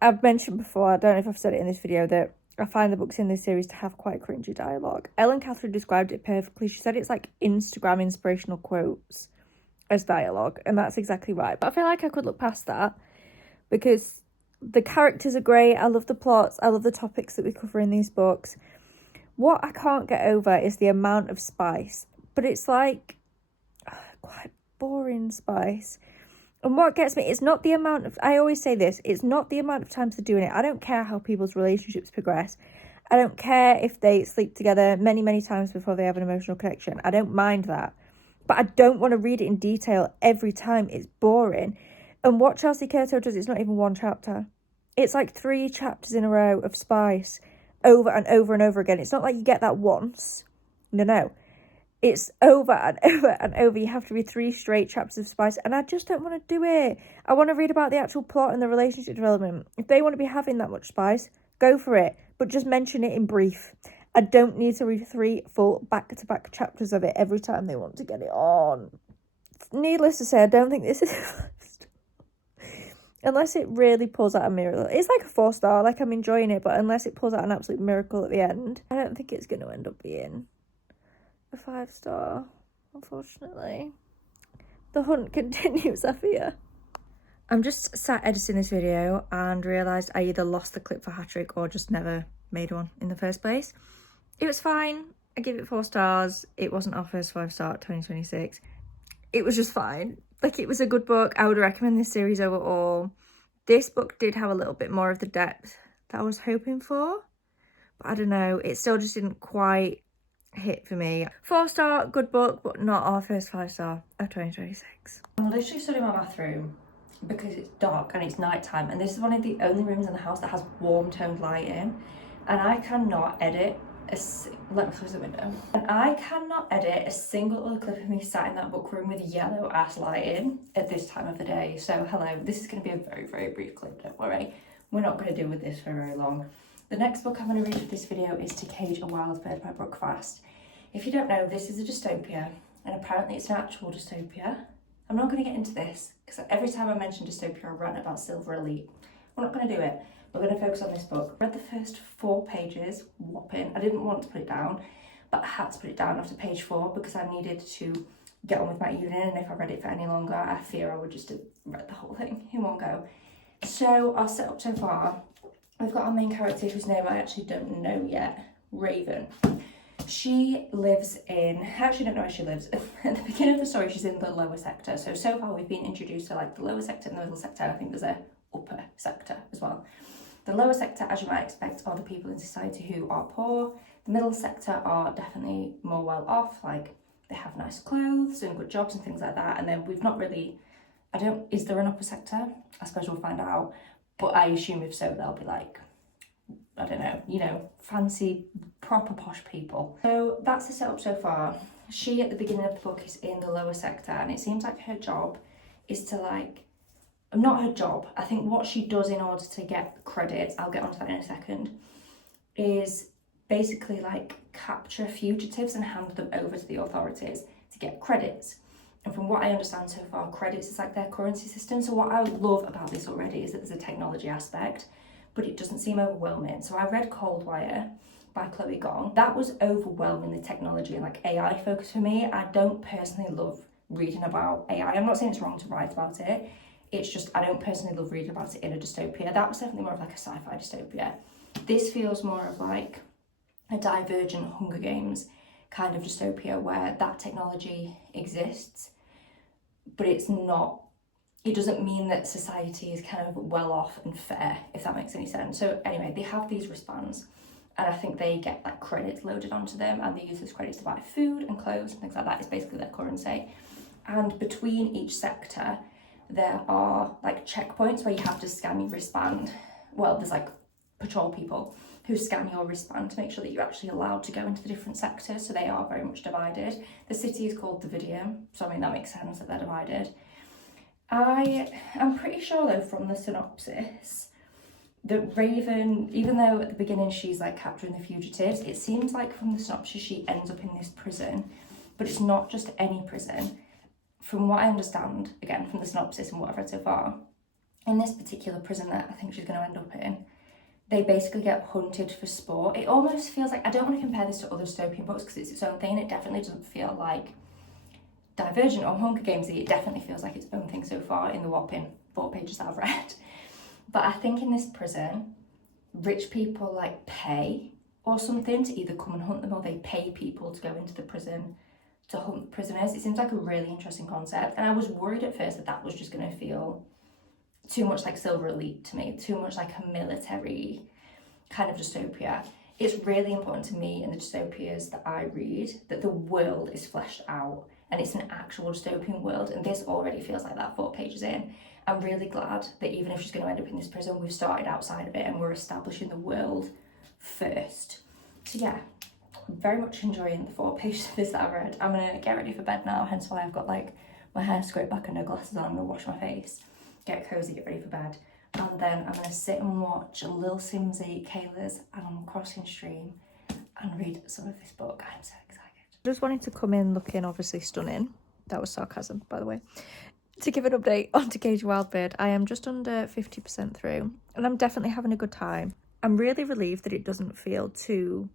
I've mentioned before, I don't know if I've said it in this video, that I find the books in this series to have quite cringy dialogue. Ellen Catherine described it perfectly. She said it's like Instagram inspirational quotes as dialogue, and that's exactly right. But I feel like I could look past that because the characters are great. I love the plots. I love the topics that we cover in these books. What I can't get over is the amount of spice, but it's like quite boring spice. And what gets me, it's not the amount of, I always say this, it's not the amount of times they're doing it. I don't care how people's relationships progress. I don't care if they sleep together many, many times before they have an emotional connection. I don't mind that. But I don't want to read it in detail every time. It's boring. And what Chelsea Curto does, it's not even one chapter. It's like 3 chapters in a row of spice over and over and over again. It's not like you get that once. No. It's over and over and over. You have to read 3 straight chapters of spice. And I just don't want to do it. I want to read about the actual plot and the relationship development. If they want to be having that much spice, go for it. But just mention it in brief. I don't need to read 3 full back-to-back chapters of it every time they want to get it on. Needless to say, I don't think this is unless it really pulls out a miracle. It's like a 4-star, like I'm enjoying it, but unless it pulls out an absolute miracle at the end, I don't think it's going to end up being a 5-star, unfortunately. The hunt continues, I fear. I'm just sat editing this video and realised I either lost the clip for Hat Trick or just never made one in the first place. It was fine. I give it 4 stars. It wasn't our first 5-star 2026. It was just fine. Like, it was a good book. I would recommend this series overall. This book did have a little bit more of the depth that I was hoping for. But I don't know. It still just didn't quite hit for me. 4-star, good book, but not our first 5-star of 2026. I'm literally stood in my bathroom because it's dark and it's nighttime. And this is one of the only rooms in the house that has warm toned lighting. And I cannot edit let me close the window. And I cannot edit a single other clip of me sat in that book room with yellow ass lighting at this time of the day. So hello, this is going to be a very, very brief clip, don't worry. We're not going to deal with this for very long. The next book I'm going to read for this video is To Cage a Wild Bird by Brooke Fast. If you don't know, this is a dystopia, and apparently it's an actual dystopia. I'm not going to get into this, because every time I mention dystopia, I rant about Silver Elite. We're not going to do it. We're going to focus on this book. I read the first 4 pages, whopping. I didn't want to put it down, but I had to put it down after page 4 because I needed to get on with my evening, and if I read it for any longer, I fear I would just have read the whole thing in one go. So our setup so far, we've got our main character whose name I actually don't know yet, Raven. She lives in, I actually don't know where she lives. At the beginning of the story, she's in the lower sector. So far we've been introduced to like the lower sector and the middle sector. I think there's a upper sector as well. The lower sector, as you might expect, are the people in society who are poor. The middle sector are definitely more well off, like they have nice clothes and good jobs and things like that. And then we've not really, is there an upper sector? I suppose we'll find out. But I assume if so, they'll be like, I don't know, fancy, proper posh people. So that's the setup so far. She, at the beginning of the book, is in the lower sector, and it seems like her job is to not her job, I think what she does in order to get credits, I'll get onto that in a second, is basically capture fugitives and hand them over to the authorities to get credits. And from what I understand so far, credits is like their currency system. So what I love about this already is that there's a technology aspect, but it doesn't seem overwhelming. So I read Coldwire by Chloe Gong. That was overwhelmingly technology and AI focused for me. I don't personally love reading about AI. I'm not saying it's wrong to write about it. It's just, I don't personally love reading about it in a dystopia. That was definitely more of a sci-fi dystopia. This feels more of a Divergent Hunger Games kind of dystopia where that technology exists, but it's not, it doesn't mean that society is kind of well off and fair, if that makes any sense. So anyway, they have these wristbands, and I think they get credits loaded onto them, and they use those credits to buy food and clothes and things like that. It's basically their currency. And between each sector, there are checkpoints where you have to scan your wristband. Well, there's patrol people who scan your wristband to make sure that you're actually allowed to go into the different sectors. So they are very much divided. The city is called the Vidium, so I mean that makes sense that they're divided. I'm pretty sure though from the synopsis that Raven, even though at the beginning she's like capturing the fugitives, it seems like from the synopsis she ends up in this prison, but it's not just any prison. From what I understand, again from the synopsis and what I've read so far, in this particular prison that I think she's going to end up in, they basically get hunted for sport. It almost feels like, I don't want to compare this to other dystopian books because it's its own thing. It definitely doesn't feel like Divergent or Hunger Games. It definitely feels like its own thing so far in the whopping 4 pages that I've read. But I think in this prison, rich people like pay or something to either come and hunt them, or they pay people to go into the prison to hunt prisoners. It seems like a really interesting concept, and I was worried at first that that was just going to feel too much like Silver Elite to me, too much like a military kind of dystopia. It's really important to me in the dystopias that I read that the world is fleshed out and it's an actual dystopian world, and this already feels like that 4 pages in. I'm really glad that even if she's going to end up in this prison, we've started outside of it and we're establishing the world first. So yeah, very much enjoying the 4 pages of this that I've read. I'm going to get ready for bed now, hence why I've got like my hair scraped back and no glasses on. I'm going to wash my face, get cozy, get ready for bed, and then I'm going to sit and watch Lil Simsy, Kayla's Animal Crossing stream and read some of this book. I'm so excited. Just wanted to come in looking obviously stunning. That was sarcasm, by the way. To give an update on To Cage a Wild Bird, I am just under 50% through and I'm definitely having a good time. I'm really relieved that it doesn't feel too,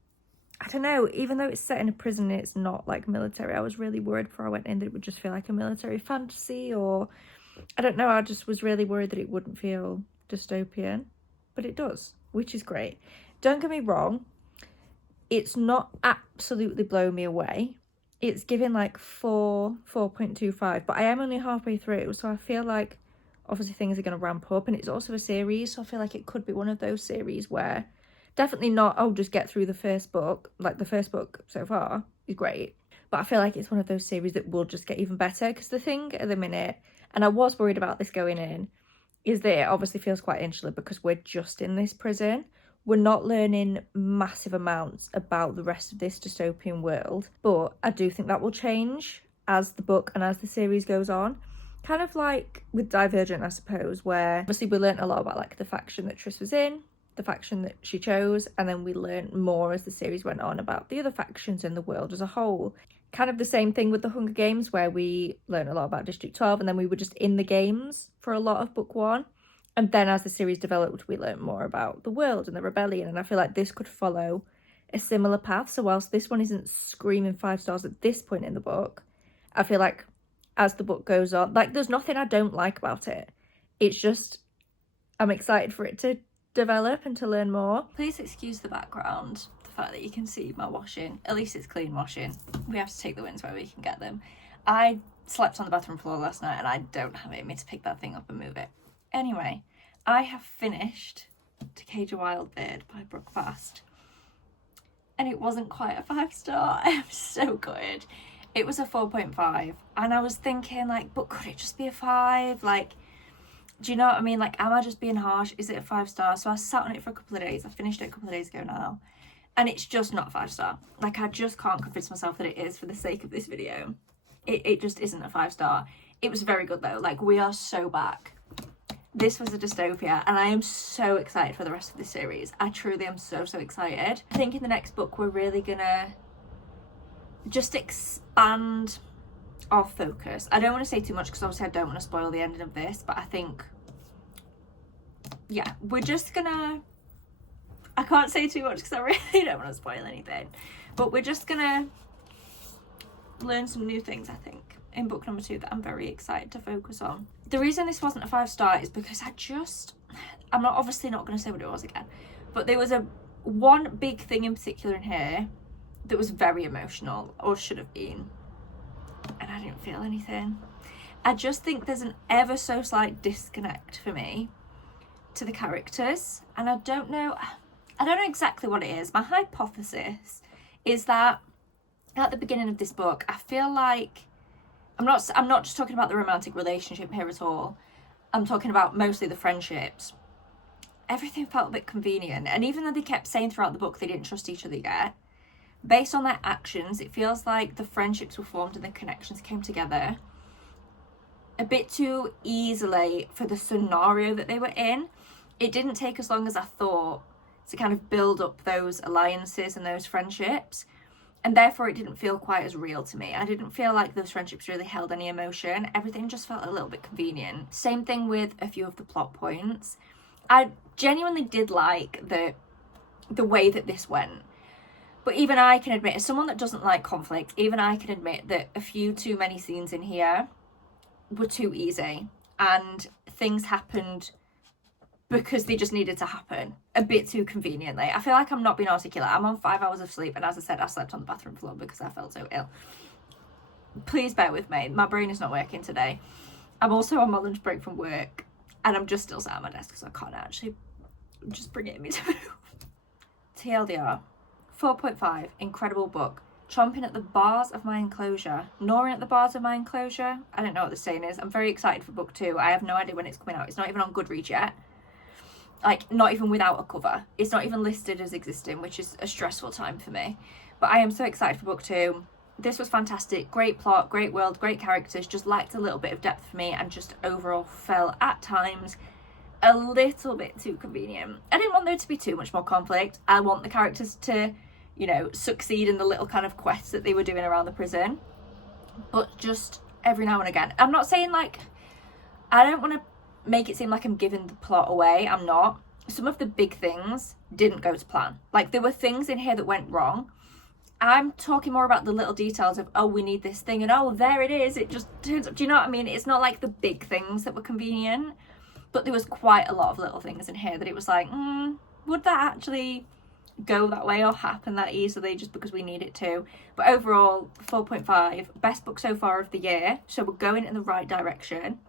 I don't know, even though it's set in a prison, it's not like military. I was really worried before I went in that it would just feel like a military fantasy, or I don't know, I just was really worried that it wouldn't feel dystopian, but it does, which is great. Don't get me wrong, it's not absolutely blown me away. It's given like 4.25, but I am only halfway through, so I feel like obviously things are going to ramp up, and it's also a series, so I feel like it could be one of those series where definitely not, oh, just get through the first book. Like the first book so far is great, but I feel like it's one of those series that will just get even better, because the thing at the minute, and I was worried about this going in, is that it obviously feels quite insular because we're just in this prison. We're not learning massive amounts about the rest of this dystopian world, but I do think that will change as the book and as the series goes on. Kind of like with Divergent, I suppose, where obviously we learned a lot about like the faction that Tris was in, the faction that she chose, and then we learned more as the series went on about the other factions in the world as a whole. Kind of the same thing with the Hunger Games, where we learned a lot about District 12 and then we were just in the games for a lot of book 1. And then as the series developed, we learned more about the world and the rebellion. And I feel like this could follow a similar path. So whilst this one isn't screaming 5 stars at this point in the book, I feel like as the book goes on, like there's nothing I don't like about it. It's just, I'm excited for it to develop and to learn more. Please excuse the background, the fact that you can see my washing. At least it's clean washing. We have to take the wins where we can get them. I slept on the bathroom floor last night and I don't have it in me to pick that thing up and move it. Anyway, I have finished To Cage a Wild Bird by Brooke Fast, and it wasn't quite a 5 star. I'm so gutted. It was a 4.5, and I was thinking like, but could it just be a 5? Like, do you know what I mean? Like, am I just being harsh? Is it a 5 star? So I sat on it for a couple of days. I finished it a couple of days ago now, and it's just not a 5 star. Like, I just can't convince myself that it is for the sake of this video. It just isn't a 5 star. It was very good though. Like, we are so back. This was a dystopia, and I am so excited for the rest of this series. I truly am so excited. I think in the next book we're really gonna just expand our focus. I don't want to say too much because obviously I don't want to spoil the ending of this, but I think, yeah, we're just gonna, I can't say too much because I really don't want to spoil anything, but we're just gonna learn some new things, I think, in book number 2 that I'm very excited to focus on. The reason this wasn't a 5 star is because I'm not obviously not going to say what it was again, but there was one big thing in particular in here that was very emotional, or should have been, and I didn't feel anything. I just think there's an ever so slight disconnect for me to the characters, and I don't know exactly what it is. My hypothesis is that at the beginning of this book, I feel like I'm not just talking about the romantic relationship here at all. I'm talking about mostly the friendships. Everything felt a bit convenient, and even though they kept saying throughout the book they didn't trust each other yet, based on their actions, it feels like the friendships were formed and the connections came together a bit too easily for the scenario that they were in. It didn't take as long as I thought to kind of build up those alliances and those friendships, and therefore it didn't feel quite as real to me. I didn't feel like those friendships really held any emotion. Everything just felt a little bit convenient. Same thing with a few of the plot points. I genuinely did like the way that this went, but even I can admit, as someone that doesn't like conflict, even I can admit that a few too many scenes in here were too easy, and things happened because they just needed to happen a bit too conveniently. I feel like I'm not being articulate. I'm on 5 hours of sleep, and as I said, I slept on the bathroom floor because I felt so ill. Please bear with me. My brain is not working today. I'm also on my lunch break from work, and I'm just still sat at my desk because I can't actually just bring it in me to move. TLDR, 4.5, incredible book. Chomping at the bars of my enclosure. Gnawing at the bars of my enclosure. I don't know what the saying is. I'm very excited for book 2. I have no idea when it's coming out. It's not even on Goodreads yet. Like, not even without a cover. It's not even listed as existing, which is a stressful time for me. But I am so excited for book 2. This was fantastic. Great plot, great world, great characters. Just lacked a little bit of depth for me, and just overall felt at times a little bit too convenient. I didn't want there to be too much more conflict. I want the characters to, you know, succeed in the little kind of quests that they were doing around the prison. But just every now and again. I'm not saying, like, I don't want to make it seem like I'm giving the plot away. I'm not. Some of the big things didn't go to plan. Like, there were things in here that went wrong. I'm talking more about the little details of, oh, we need this thing, and oh, there it is. It just turns up. Do you know what I mean? It's not like the big things that were convenient, but there was quite a lot of little things in here that it was like, would that actually go that way or happen that easily just because we need it to? But overall, 4.5, best book so far of the year. So we're going in the right direction.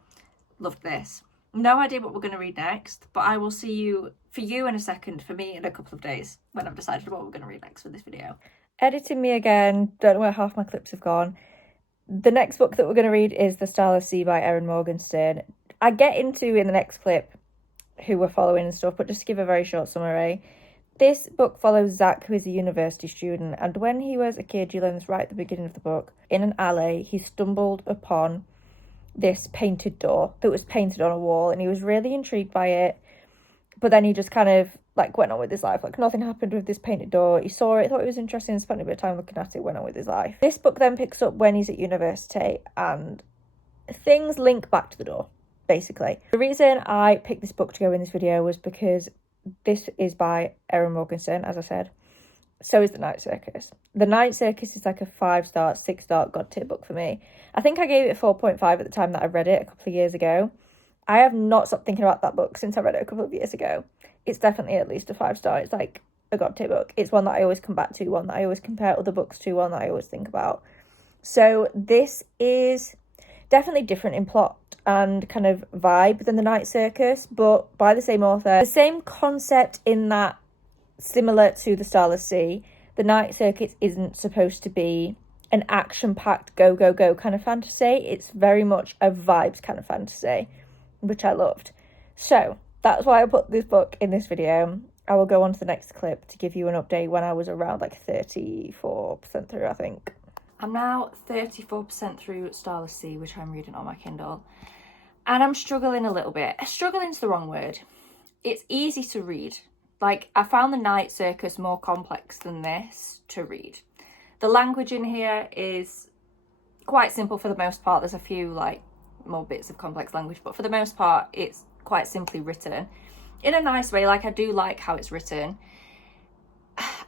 Loved this. No idea what we're going to read next, but I will see you, for you in a second, for me in a couple of days when I've decided what we're going to read next for this video. Editing me again, don't know where half my clips have gone. The next book that we're going to read is The Starless Sea by Erin Morgenstern. I get into in the next clip who we're following and stuff, but just to give a very short summary. This book follows Zach, who is a university student, and when he was a kid, you learn this right at the beginning of the book, in an alley, he stumbled upon this painted door that was painted on a wall, and he was really intrigued by it, but then he just kind of like went on with his life. Like, nothing happened with this painted door. He saw it, thought it was interesting, spent a bit of time looking at it, went on with his life. This book then picks up when he's at university, and things link back to the door, basically. The reason I picked this book to go in this video was because this is by Erin Morgenstern, as I said. So is The Night Circus. The Night Circus is like a 5-star, 6-star god tier book for me. I think I gave it a 4.5 at the time that I read it a couple of years ago. I have not stopped thinking about that book since I read it a couple of years ago. It's definitely at least a 5-star. It's like a god tier book. It's one that I always come back to, one that I always compare other books to, one that I always think about. So this is definitely different in plot and kind of vibe than The Night Circus, but by the same author. The same concept in that, similar to The Starless Sea, The Night Circus isn't supposed to be an action-packed go, go, go kind of fantasy. It's very much a vibes kind of fantasy, which I loved. So that's why I put this book in this video. I will go on to the next clip to give you an update when I was around like 34% through, I think. I'm now 34% through Starless Sea, which I'm reading on my Kindle, and I'm struggling a little bit. Struggling's the wrong word. It's easy to read. Like, I found The Night Circus more complex than this to read. The language in here is quite simple for the most part. There's a few, like, more bits of complex language, but for the most part, it's quite simply written. In a nice way, like, I do like how it's written.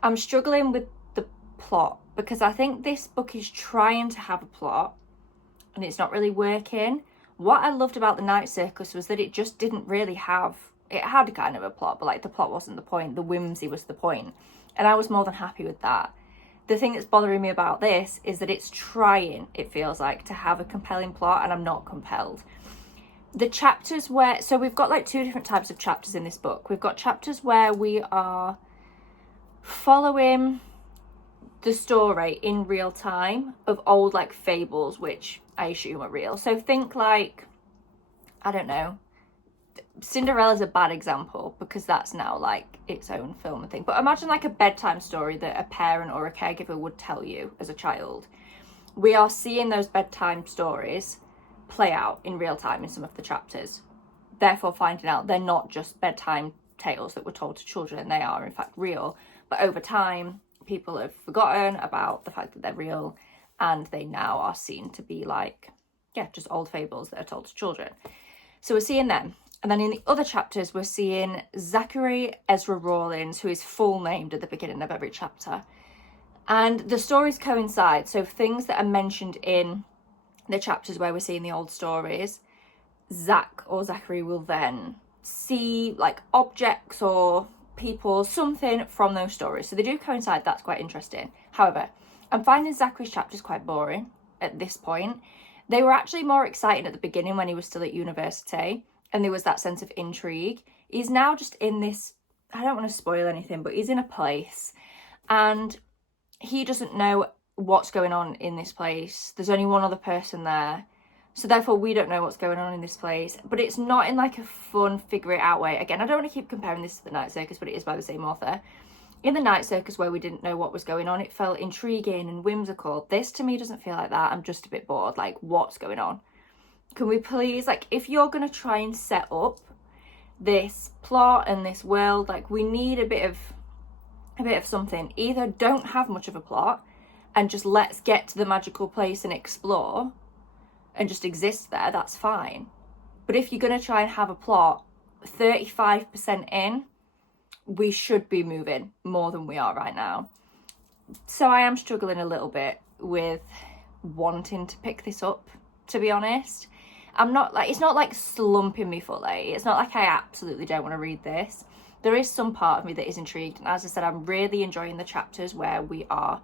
I'm struggling with the plot, because I think this book is trying to have a plot, and it's not really working. What I loved about The Night Circus was that it just didn't really have... It had kind of a plot, but like the plot wasn't the point. The whimsy was the point. And I was more than happy with that. The thing that's bothering me about this is that it's trying, it feels like, to have a compelling plot, and I'm not compelled. The chapters where... So we've got like 2 different types of chapters in this book. We've got chapters where we are following the story in real time of old like fables, which I assume are real. So think like, I don't know, Cinderella's a bad example because that's now like its own film and thing, but imagine like a bedtime story that a parent or a caregiver would tell you as a child. We are seeing those bedtime stories play out in real time in some of the chapters. Therefore, finding out they're not just bedtime tales that were told to children, they are in fact real. But over time, people have forgotten about the fact that they're real, and they now are seen to be like, yeah, just old fables that are told to children. So we're seeing them. And then in the other chapters, we're seeing Zachary Ezra Rawlins, who is full named at the beginning of every chapter. And the stories coincide. So things that are mentioned in the chapters where we're seeing the old stories, Zach or Zachary will then see like objects or people, something from those stories. So they do coincide. That's quite interesting. However, I'm finding Zachary's chapters quite boring at this point. They were actually more exciting at the beginning when he was still at university and there was that sense of intrigue. He's now just in this, I don't want to spoil anything, but he's in a place and he doesn't know what's going on in this place. There's only one other person there. So therefore we don't know what's going on in this place. But it's not in like a fun, figure it out way. Again, I don't want to keep comparing this to The Night Circus, but it is by the same author. In The Night Circus, where we didn't know what was going on, it felt intriguing and whimsical. This to me doesn't feel like that. I'm just a bit bored. Like, what's going on? Can we please, like, if you're going to try and set up this plot and this world, like, we need a bit of something. Either don't have much of a plot and just let's get to the magical place and explore and just exist there, that's fine. But if you're going to try and have a plot 35% in, we should be moving more than we are right now. So I am struggling a little bit with wanting to pick this up, to be honest. I'm not like, it's not like slumping me fully. It's not like I absolutely don't want to read this. There is some part of me that is intrigued. And as I said, I'm really enjoying the chapters where we are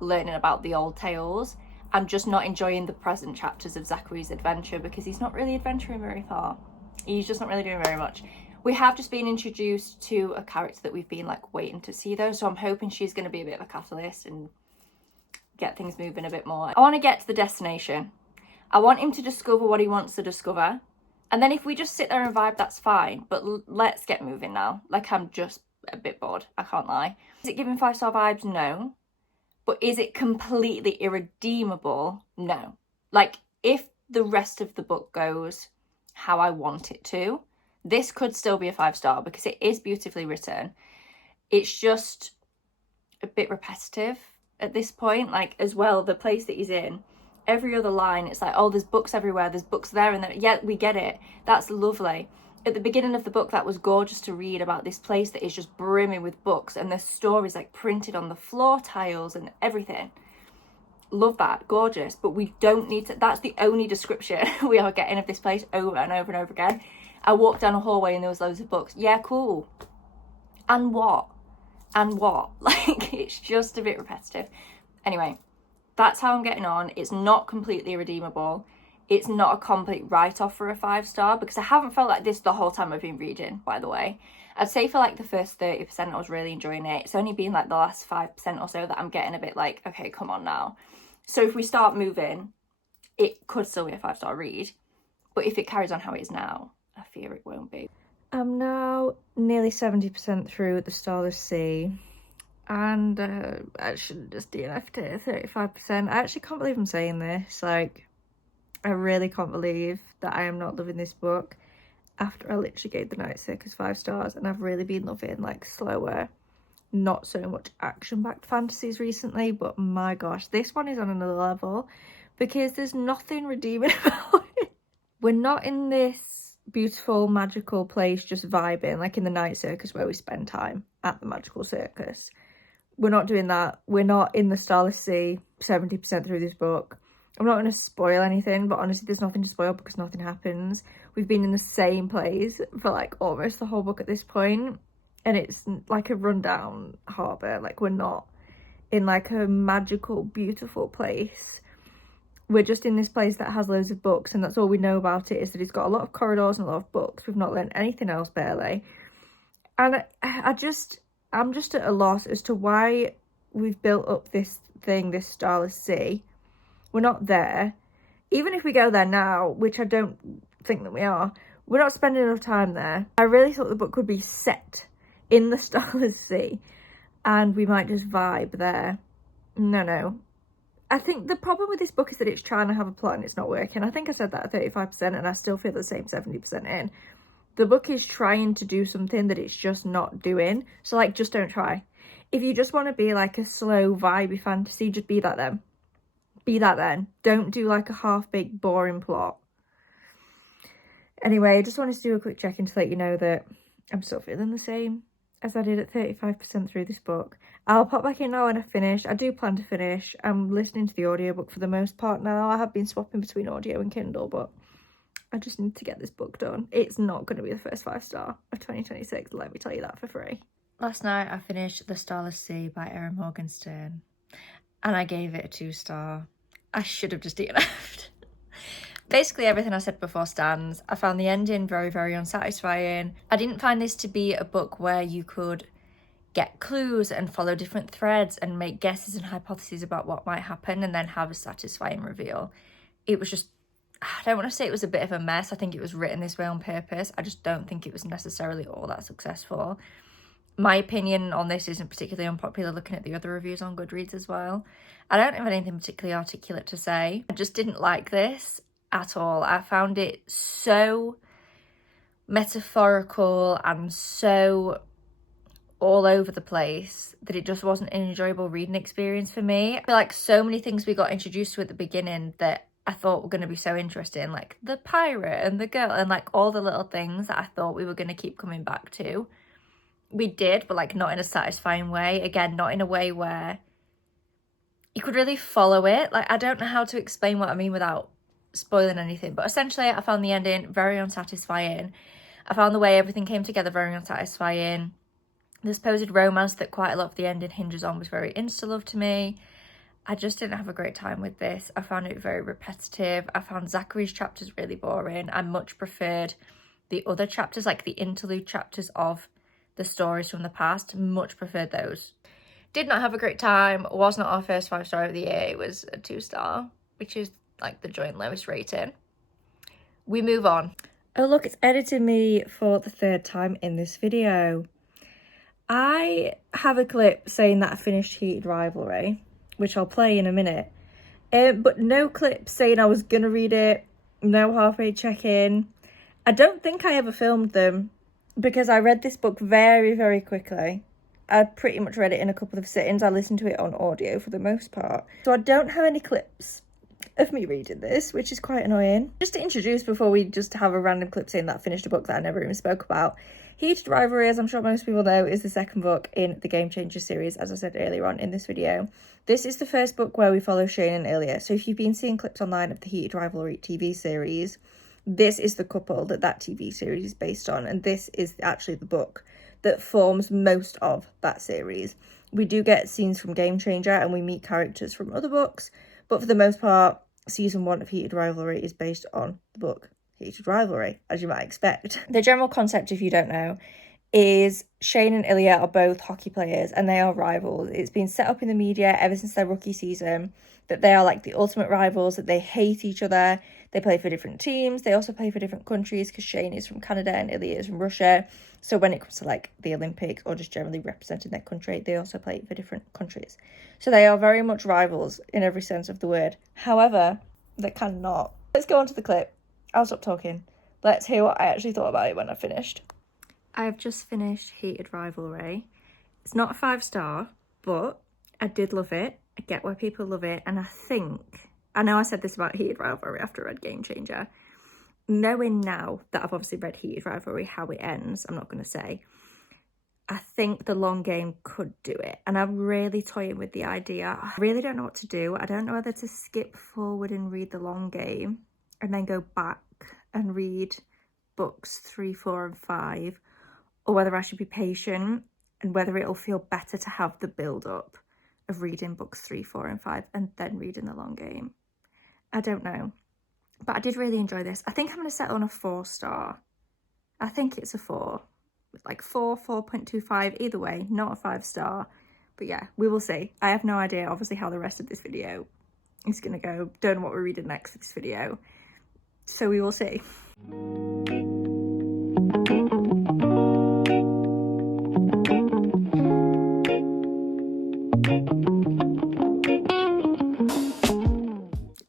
learning about the old tales. I'm just not enjoying the present chapters of Zachary's adventure because he's not really adventuring very far. He's just not really doing very much. We have just been introduced to a character that we've been like waiting to see though. So I'm hoping she's going to be a bit of a catalyst and get things moving a bit more. I want to get to the destination. I want him to discover what he wants to discover. And then if we just sit there and vibe, that's fine. But let's get moving now. Like, I'm just a bit bored. I can't lie. Is it giving 5-star vibes? No. But is it completely irredeemable? No. Like, if the rest of the book goes how I want it to, this could still be a 5-star because it is beautifully written. It's just a bit repetitive at this point. Like, as well, the place that he's in, every other line, it's like, oh, there's books everywhere, there's books there and there. Yeah, we get it. That's lovely. At the beginning of the book, that was gorgeous to read about this place that is just brimming with books and the stories like printed on the floor tiles and everything. Love that. Gorgeous. But we don't need to, that's the only description we are getting of this place over and over and over again. I walked down a hallway and there was loads of books. Yeah, cool. And what? And what? Like, it's just a bit repetitive. Anyway, that's how I'm getting on. It's not completely redeemable. It's not a complete write-off for a 5-star because I haven't felt like this the whole time I've been reading, by the way. I'd say for like the first 30% I was really enjoying it. It's only been like the last 5% or so that I'm getting a bit like, okay, come on now. So if we start moving, it could still be a 5-star read. But if it carries on how it is now, I fear it won't be. I'm now nearly 70% through The Starless Sea. And I should have just DNF'd it at 35%. I actually can't believe I'm saying this. Like, I really can't believe that I am not loving this book after I literally gave The Night Circus 5 stars. And I've really been loving, like, slower, not so much action-packed fantasies recently. But my gosh, this one is on another level because there's nothing redeeming about it. We're not in this beautiful, magical place just vibing, like in The Night Circus where we spend time at the magical circus. We're not doing that. We're not in The Starless Sea 70% through this book. I'm not going to spoil anything, but honestly, there's nothing to spoil because nothing happens. We've been in the same place for like almost the whole book at this point, and it's like a rundown harbour. Like, we're not in like a magical, beautiful place. We're just in this place that has loads of books, and that's all we know about it, is that it's got a lot of corridors and a lot of books. We've not learned anything else barely. And I'm just at a loss as to why we've built up this thing, this Starless Sea. We're not there. Even if we go there now, which I don't think that we are, we're not spending enough time there. I really thought the book would be set in the Starless Sea and we might just vibe there. No. I think the problem with this book is that it's trying to have a plot and it's not working. I think I said that at 35% and I still feel the same 70% in. The book is trying to do something that it's just not doing. So, like, just don't try. If you just want to be like a slow, vibey fantasy, just be that then. Be that then. Don't do like a half-baked, boring plot. Anyway, I just wanted to do a quick check-in to let you know that I'm still feeling the same as I did at 35% through this book. I'll pop back in now when I finish. I do plan to finish. I'm listening to the audiobook for the most part now. I have been swapping between audio and Kindle, but I just need to get this book done. It's not going to be the first 5-star of 2026, let me tell you that for free. Last night I finished The Starless Sea by Erin Morgenstern and I gave it a 2-star. I should have just DNF'd. Basically everything I said before stands. I found the ending very, very unsatisfying. I didn't find this to be a book where you could get clues and follow different threads and make guesses and hypotheses about what might happen and then have a satisfying reveal. It was just, I don't want to say it was a bit of a mess. I think it was written this way on purpose. I just don't think it was necessarily all that successful. My opinion on this isn't particularly unpopular looking at the other reviews on Goodreads as well. I don't have anything particularly articulate to say. I just didn't like this at all. I found it so metaphorical and so all over the place that it just wasn't an enjoyable reading experience for me. I feel like so many things we got introduced to at the beginning that I thought were going to be so interesting, like the pirate and the girl and like all the little things that I thought we were going to keep coming back to. We did, but like not in a satisfying way. Again, not in a way where you could really follow it. Like, I don't know how to explain what I mean without spoiling anything, but essentially I found the ending very unsatisfying. I found the way everything came together very unsatisfying. The supposed romance that quite a lot of the ending hinges on was very insta-love to me. I just didn't have a great time with this. I found it very repetitive. I found Zachary's chapters really boring. I much preferred the other chapters, like the interlude chapters of the stories from the past. Much preferred those. Did not have a great time. Was not our first 5-star of the year. It was a 2-star, which is like the joint lowest rating. We move on. Oh look, it's edited me for the 3rd time in this video. I have a clip saying that I finished Heated Rivalry, which I'll play in a minute. But no clip saying I was gonna read it, no halfway check-in. I don't think I ever filmed them because I read this book very, very quickly. I pretty much read it in a couple of sittings. I listened to it on audio for the most part. So I don't have any clips of me reading this, which is quite annoying. Just to introduce before we just have a random clip saying that I finished a book that I never even spoke about. Heated Rivalry, as I'm sure most people know, is the 2nd book in the Game Changer series, as I said earlier on in this video. This is the first book where we follow Shane and Ilya. So if you've been seeing clips online of the Heated Rivalry TV series, this is the couple that TV series is based on, and this is actually the book that forms most of that series. We do get scenes from Game Changer and we meet characters from other books, but for the most part, season 1 of Heated Rivalry is based on the book Heated Rivalry, as you might expect. The general concept, if you don't know, is Shane and Ilya are both hockey players and they are rivals. It's been set up in the media ever since their rookie season that they are like the ultimate rivals, that they hate each other. They play for different teams. They also play for different countries because Shane is from Canada and Ilya is from Russia. So when it comes to like the Olympics or just generally representing their country, they also play for different countries. So they are very much rivals in every sense of the word. However, they cannot. Let's go on to the clip. I'll stop talking. Let's hear what I actually thought about it when I finished. I have just finished Heated Rivalry. It's not a 5-star, but I did love it. I get why people love it. And I know I said this about Heated Rivalry after I read Game Changer. Knowing now that I've obviously read Heated Rivalry, how it ends, I'm not going to say. I think The Long Game could do it. And I'm really toying with the idea. I really don't know what to do. I don't know whether to skip forward and read The Long Game and then go back and read books 3, 4 and 5, or whether I should be patient and whether it'll feel better to have the build-up of reading books 3, 4 and 5 and then reading The Long Game. I don't know. But I did really enjoy this. I think I'm going to settle on a 4-star. I think it's a 4. Like 4, 4.25, either way, not a 5-star. But yeah, we will see. I have no idea, obviously, how the rest of this video is going to go. Don't know what we're reading next for this video. So we will see.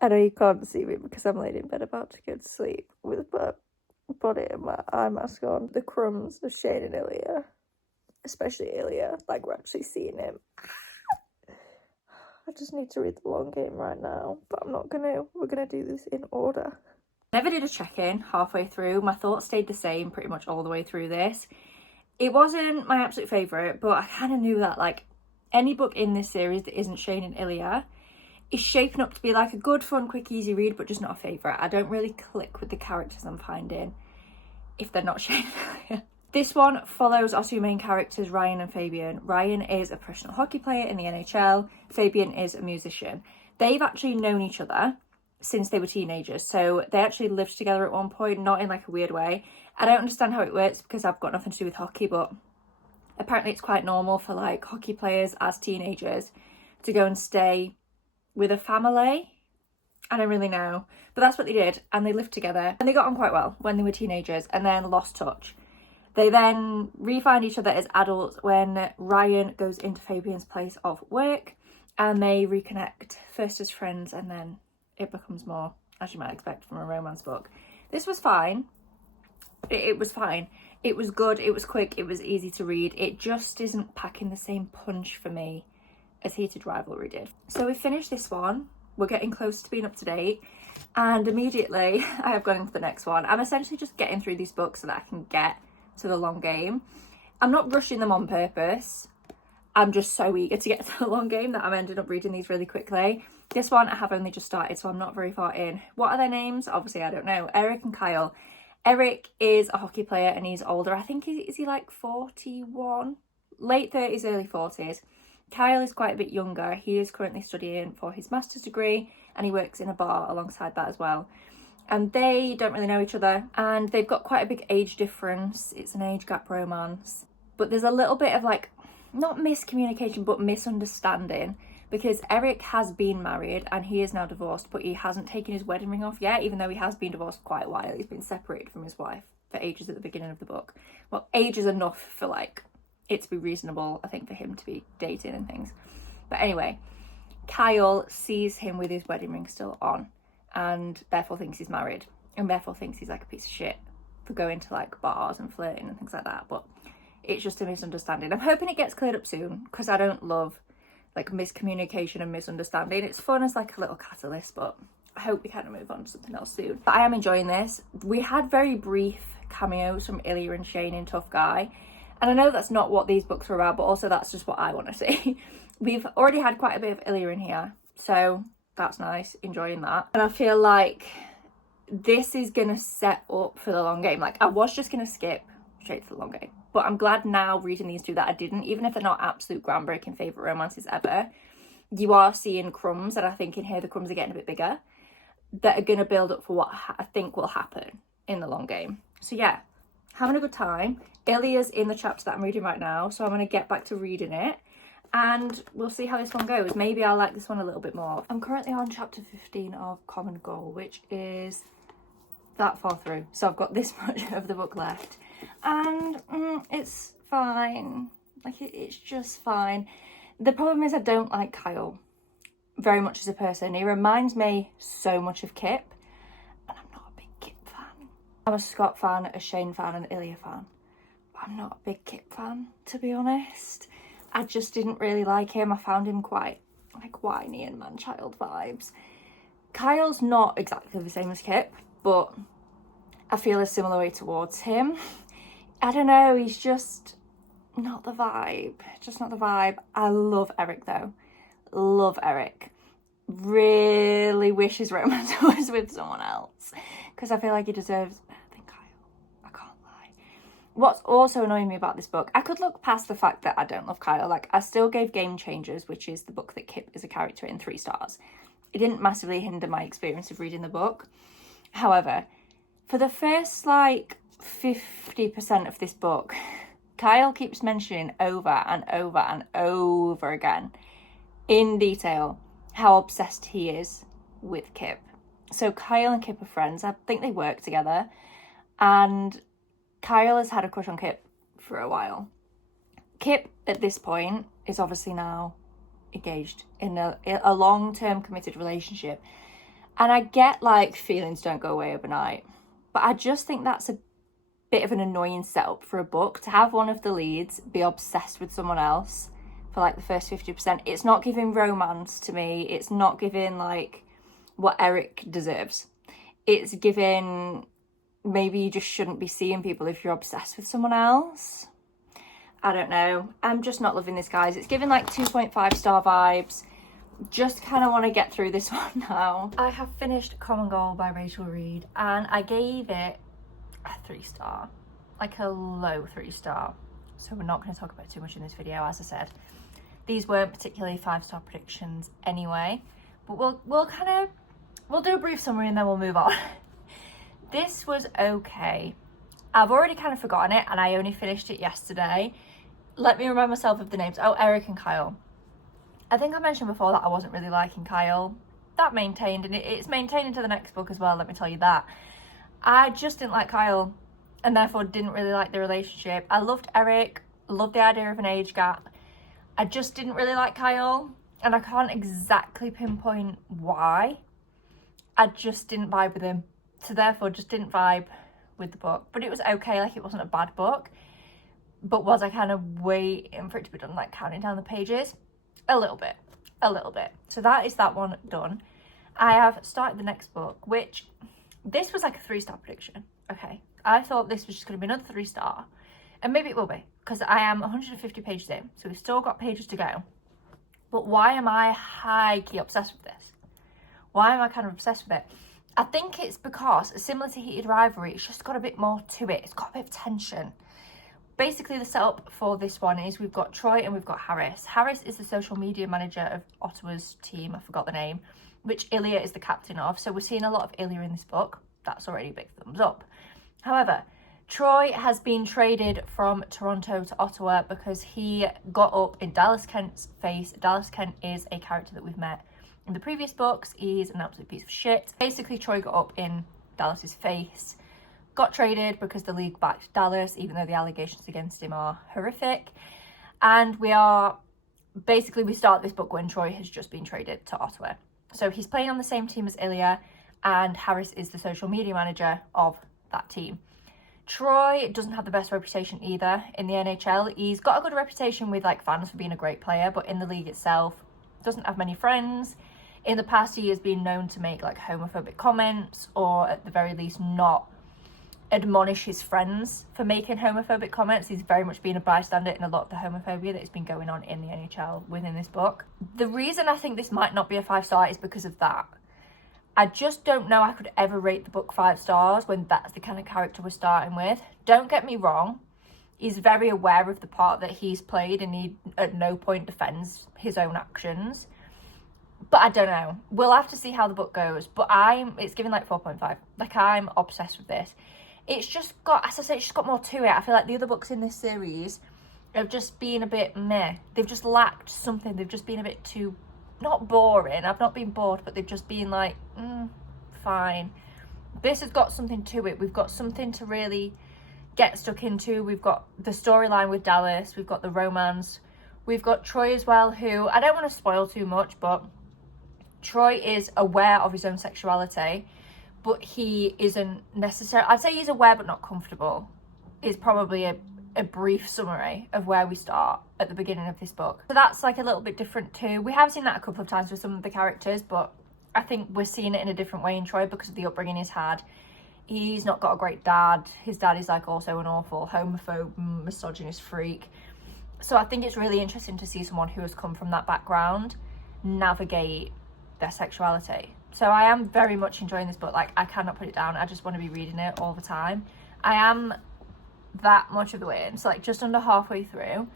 I know you can't see me because I'm laying in bed about to go to sleep with my body and my eye mask on. The crumbs of Shane and Ilya, especially Ilya, like we're actually seeing him. I just need to read the long game right now, but I'm not gonna. We're gonna do this in order. Never did a check-in halfway through. My thoughts stayed the same pretty much all the way through this. It wasn't my absolute favourite, but I kind of knew that like any book in this series that isn't Shane and Ilya is shaping up to be like a good, fun, quick, easy read, but just not a favourite. I don't really click with the characters I'm finding if they're not Shane and Ilya. This one follows our two main characters, Ryan and Fabian. Ryan is a professional hockey player in the NHL. Fabian is a musician. They've actually known each other since they were teenagers, so they actually lived together at one point, not in like a weird way. I don't understand how it works because I've got nothing to do with hockey, but apparently it's quite normal for like hockey players as teenagers to go and stay with a family. I don't really know, but that's what they did, and they lived together and they got on quite well when they were teenagers and then lost touch. They then re-find each other as adults when Ryan goes into Fabian's place of work, and they reconnect first as friends and then it becomes more, as you might expect from a romance book. This was fine. It was fine. It was good, it was quick, it was easy to read. It just isn't packing the same punch for me as Heated Rivalry did. So we finished this one. We're getting close to being up to date. And immediately I have gone into the next one. I'm essentially just getting through these books so that I can get to the long game. I'm not rushing them on purpose. I'm just so eager to get to the long game that I'm ended up reading these really quickly. This one I have only just started, so I'm not very far in. What are their names? Obviously I don't know. Eric and Kyle. Eric is a hockey player and he's older. I think is he like 41? Late 30s, early 40s. Kyle is quite a bit younger. He is currently studying for his master's degree and he works in a bar alongside that as well. And they don't really know each other and they've got quite a big age difference. It's an age gap romance. But there's a little bit of like, not miscommunication, but misunderstanding, because Eric has been married and he is now divorced, but he hasn't taken his wedding ring off yet, even though he has been divorced for quite a while. He's been separated from his wife for ages at the beginning of the book. Well, ages enough for like it to be reasonable, I think, for him to be dating and things. But anyway, Kyle sees him with his wedding ring still on and therefore thinks he's married and therefore thinks he's like a piece of shit for going to like bars and flirting and things like that. But it's just a misunderstanding. I'm hoping it gets cleared up soon because I don't love like miscommunication and misunderstanding. It's fun as like a little catalyst, but I hope we kind of move on to something else soon. But I am enjoying this. We had very brief cameos from Ilya and Shane in Tough Guy, and I know that's not what these books are about, but also that's just what I want to see. We've already had quite a bit of Ilya in here, so that's nice, enjoying that. And I feel like this is gonna set up for the long game. Like I was just gonna skip straight to the long game, but I'm glad now reading these two that I didn't, even if they're not absolute groundbreaking favourite romances ever. You are seeing crumbs, and I think in here the crumbs are getting a bit bigger, that are going to build up for what I think will happen in the long game. So yeah, having a good time. Ilya's in the chapter that I'm reading right now, so I'm going to get back to reading it and we'll see how this one goes. Maybe I'll like this one a little bit more. I'm currently on chapter 15 of Common Goal, which is that far through, so I've got this much of the book left, and it's fine. Like it's just fine. The problem is I don't like Kyle very much as a person. He reminds me so much of Kip, and I'm not a big Kip fan. I'm a Scott fan, a Shane fan, and an Ilya fan, but I'm not a big Kip fan, to be honest. I just didn't really like him. I found him quite like whiny and man-child vibes. Kyle's not exactly the same as Kip, but I feel a similar way towards him. I don't know, he's just not the vibe. Just not the vibe. I love Eric though. Love Eric. Really wish his romance was with someone else, because I feel like he deserves better than Kyle. I can't lie. What's also annoying me about this book, I could look past the fact that I don't love Kyle. Like I still gave Game Changers, which is the book that Kip is a character in, 3 stars. It didn't massively hinder my experience of reading the book. However, for the first like 50% of this book, Kyle keeps mentioning over and over and over again in detail how obsessed he is with Kip. So Kyle and Kip are friends. I think they work together, and Kyle has had a crush on Kip for a while. Kip at this point is obviously now engaged in a long-term committed relationship, And I get like feelings don't go away overnight, but I just think that's a bit of an annoying setup for a book, to have one of the leads be obsessed with someone else for like the first 50%. It's not giving romance to me. It's not giving like what Eric deserves. It's giving, maybe you just shouldn't be seeing people if you're obsessed with someone else. I don't know. I'm just not loving this, guys. It's giving like 2.5 star vibes. Just kind of want to get through this one now. I have finished Common Goal by Rachel Reed, and I gave it a 3 star, like a low 3 star. So we're not going to talk about it too much in this video. As I said, these weren't particularly 5-star predictions anyway, but we'll do a brief summary and then we'll move on. This was okay. I've already kind of forgotten it, and I only finished it yesterday. Let me remind myself of the names. Oh, Eric and Kyle. I think I mentioned before that I wasn't really liking Kyle. That maintained, and it's maintained into the next book as well, let me tell you that. I just didn't like Kyle, and therefore didn't really like the relationship. I loved Eric, loved the idea of an age gap. I just didn't really like Kyle, and I can't exactly pinpoint why. I just didn't vibe with him, so therefore just didn't vibe with the book. But it was okay, like it wasn't a bad book. But was I kind of waiting for it to be done, like counting down the pages? A little bit. So that is that one done. I have started the next book, which this was like a 3-star prediction. Okay, I thought this was just going to be another 3-star, and maybe it will be, because I am 150 pages in, so we've still got pages to go. But why am I high-key obsessed with this? Why am I kind of obsessed with it? I think it's because, similar to Heated Rivalry, it's just got a bit more to it. It's got a bit of tension. Basically, the setup for this one is we've got Troy and we've got Harris. Harris is the social media manager of Ottawa's team, I forgot the name, which Ilya is the captain of. So we're seeing a lot of Ilya in this book. That's already a big thumbs up. However, Troy has been traded from Toronto to Ottawa because he got up in Dallas Kent's face. Dallas Kent is a character that we've met in the previous books. He's an absolute piece of shit. Basically, Troy got up in Dallas's face, got traded because the league backed Dallas, even though the allegations against him are horrific. And we start this book when Troy has just been traded to Ottawa. So he's playing on the same team as Ilya, and Harris is the social media manager of that team. Troy doesn't have the best reputation either in the NHL. He's got a good reputation with like fans for being a great player, but in the league itself, doesn't have many friends. In the past, he has been known to make like homophobic comments, or at the very least not admonish his friends for making homophobic comments. He's very much been a bystander in a lot of the homophobia that has been going on in the NHL within this book. The reason I think this might not be a 5-star is because of that. I just don't know I could ever rate the book 5 stars when that's the kind of character we're starting with. Don't get me wrong, he's very aware of the part that he's played, and he at no point defends his own actions. But I don't know. We'll have to see how the book goes. But it's giving like 4.5. Like, I'm obsessed with this. It's just got, as I say, it's just got more to it. I feel like the other books in this series have just been a bit meh. They've just lacked something. They've just been a bit too, not boring. I've not been bored, but they've just been like, fine. This has got something to it. We've got something to really get stuck into. We've got the storyline with Dallas. We've got the romance. We've got Troy as well, who, I don't want to spoil too much, but Troy is aware of his own sexuality, but he isn't necessarily, I'd say he's aware but not comfortable, is probably a brief summary of where we start at the beginning of this book. So that's like a little bit different too. We have seen that a couple of times with some of the characters, but I think we're seeing it in a different way in Troy because of the upbringing he's had. He's not got a great dad. His dad is like also an awful homophobe, misogynist freak. So I think it's really interesting to see someone who has come from that background navigate their sexuality. So I am very much enjoying this book. Like, I cannot put it down. I just want to be reading it all the time. I am that much of the way in, so like just under halfway through,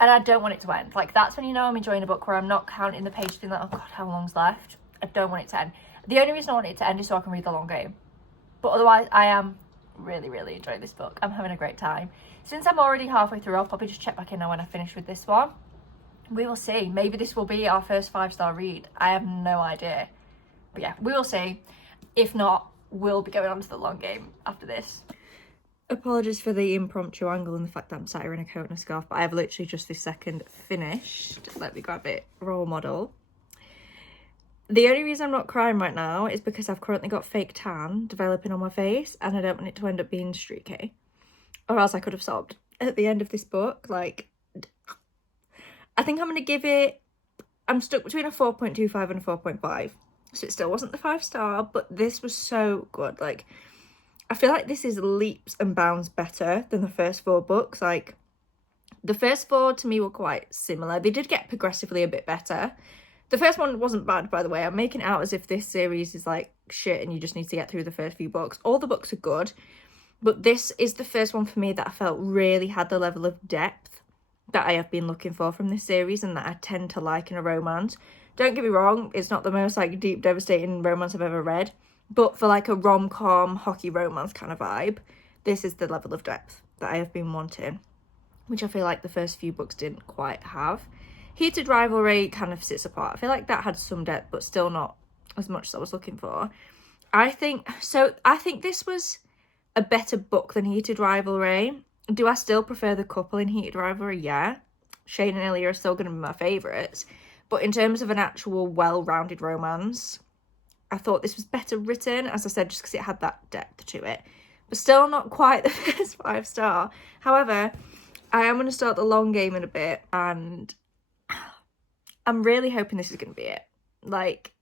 and I don't want it to end. Like, that's when you know I'm enjoying a book, where I'm not counting the pages being like, oh god, how long's left. I don't want it to end. The only reason I want it to end is so I can read The Long Game, but otherwise I am really enjoying this book. I'm having a great time. Since I'm already halfway through, I'll probably just check back in now when I finish with this one. We will see. Maybe this will be our first 5-star read. I have no idea. But yeah, we will see. If not, we'll be going on to The Long Game after this. Apologies for the impromptu angle and the fact that I'm sat here in a coat and a scarf, but I have literally just this second finished. Let me grab it. Role model. The only reason I'm not crying right now is because I've currently got fake tan developing on my face and I don't want it to end up being streaky. Or else I could have sobbed at the end of this book. Like, I think I'm going to give it... I'm stuck between a 4.25 and a 4.5. So it still wasn't the 5-star, but this was so good. Like, I feel like this is leaps and bounds better than the first 4 books. Like, the first 4 to me were quite similar. They did get progressively a bit better. The first one wasn't bad, by the way. I'm making it out as if this series is like shit and you just need to get through the first few books. All the books are good, but this is the first one for me that I felt really had the level of depth that I have been looking for from this series and that I tend to like in a romance. Don't get me wrong, it's not the most like deep, devastating romance I've ever read, but for like a rom-com, hockey romance kind of vibe, this is the level of depth that I have been wanting, which I feel like the first few books didn't quite have. Heated Rivalry kind of sits apart. I feel like that had some depth, but still not as much as I was looking for. I think this was a better book than Heated Rivalry. Do I still prefer the couple in Heated Rivalry? Yeah. Shane and Ilya are still going to be my favourites. But in terms of an actual well-rounded romance, I thought this was better written, as I said, just because it had that depth to it. But still not quite the first 5-star. However, I am going to start the long game in a bit, and I'm really hoping this is going to be it. Like,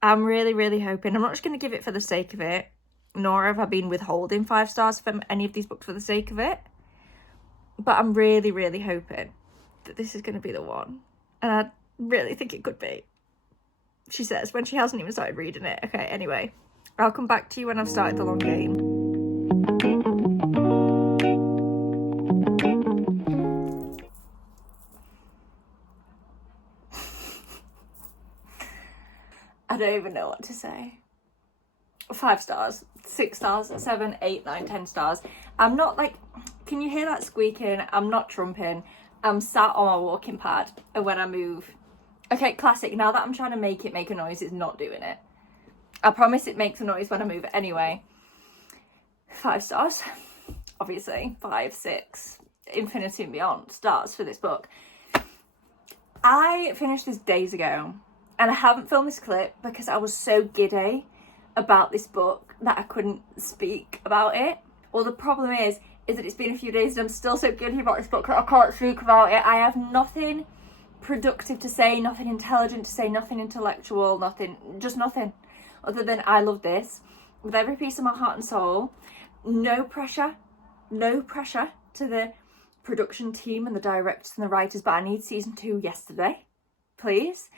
I'm really, really hoping. I'm not just going to give it for the sake of it, nor have I been withholding 5 stars from any of these books for the sake of it. But I'm really, really hoping that this is going to be the one. And I really think it could be. She says, when she hasn't even started reading it. Okay, anyway. I'll come back to you when I've started the long game. I don't even know what to say. 5 stars, 6 stars, 7, 8, 9, 10 stars. I'm not like, can you hear that squeaking? I'm not trumping. I'm sat on my walking pad, and when I move. Okay, classic. Now that I'm trying to make it make a noise, it's not doing it. I promise it makes a noise when I move it anyway. 5 stars. Obviously, 5, 6, infinity and beyond stars for this book. I finished this days ago. And I haven't filmed this clip because I was so giddy about this book that I couldn't speak about it. Well, the problem is that it's been a few days and I'm still so giddy about this book that I can't speak about it. I have nothing productive to say, nothing intelligent to say, nothing intellectual, nothing, just nothing. Other than I love this with every piece of my heart and soul. No pressure to the production team and the directors and the writers, but I need season 2 yesterday, please.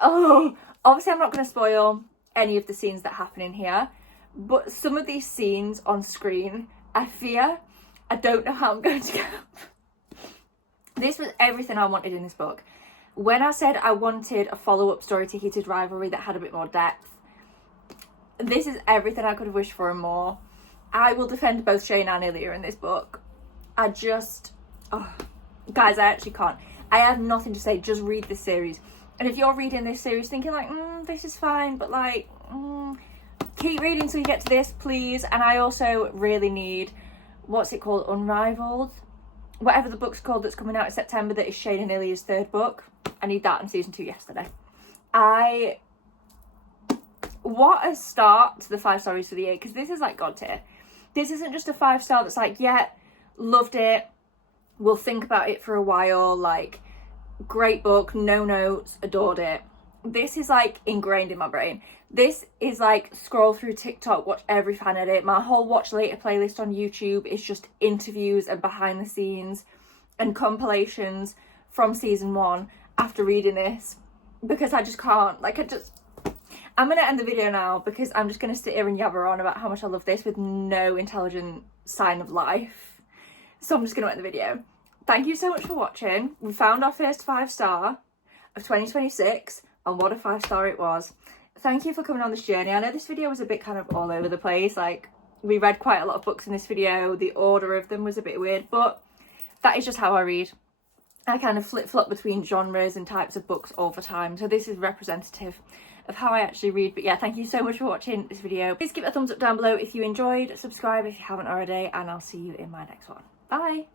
Obviously I'm not going to spoil any of the scenes that happen in here, but some of these scenes on screen, I don't know how I'm going to go. This was everything I wanted in this book. When I said I wanted a follow-up story to Heated Rivalry that had a bit more depth, this is everything I could have wished for and more. I will defend both Shane and Ilya in this book. Guys, I actually can't. I have nothing to say, just read this series. And if you're reading this series thinking like, this is fine, but like, keep reading till you get to this, please. And I also really need, what's it called? Unrivaled? Whatever the book's called that's coming out in September that is Shane and Ilya's 3rd book. I need that in season 2 yesterday. What a start to the 5 stories for the year, because this is like God tier. This isn't just a 5-star that's like, yeah, loved it, we'll think about it for a while, like, great book, no notes, adored it. This is like ingrained in my brain. This is like scroll through TikTok, watch every fan edit. My whole watch later playlist on YouTube is just interviews and behind the scenes and compilations from season 1 after reading this, because I just can't, like, I'm gonna end the video now because I'm just gonna sit here and yabber on about how much I love this with no intelligent sign of life. So I'm just gonna end the video. Thank you so much for watching. We found our first 5-star of 2026, and what a 5-star it was. Thank you for coming on this journey. I know this video was a bit kind of all over the place. Like, we read quite a lot of books in this video. The order of them was a bit weird, but that is just how I read. I kind of flip-flop between genres and types of books all the time. So this is representative of how I actually read. But yeah, thank you so much for watching this video. Please give it a thumbs up down below if you enjoyed. Subscribe if you haven't already, and I'll see you in my next one. Bye.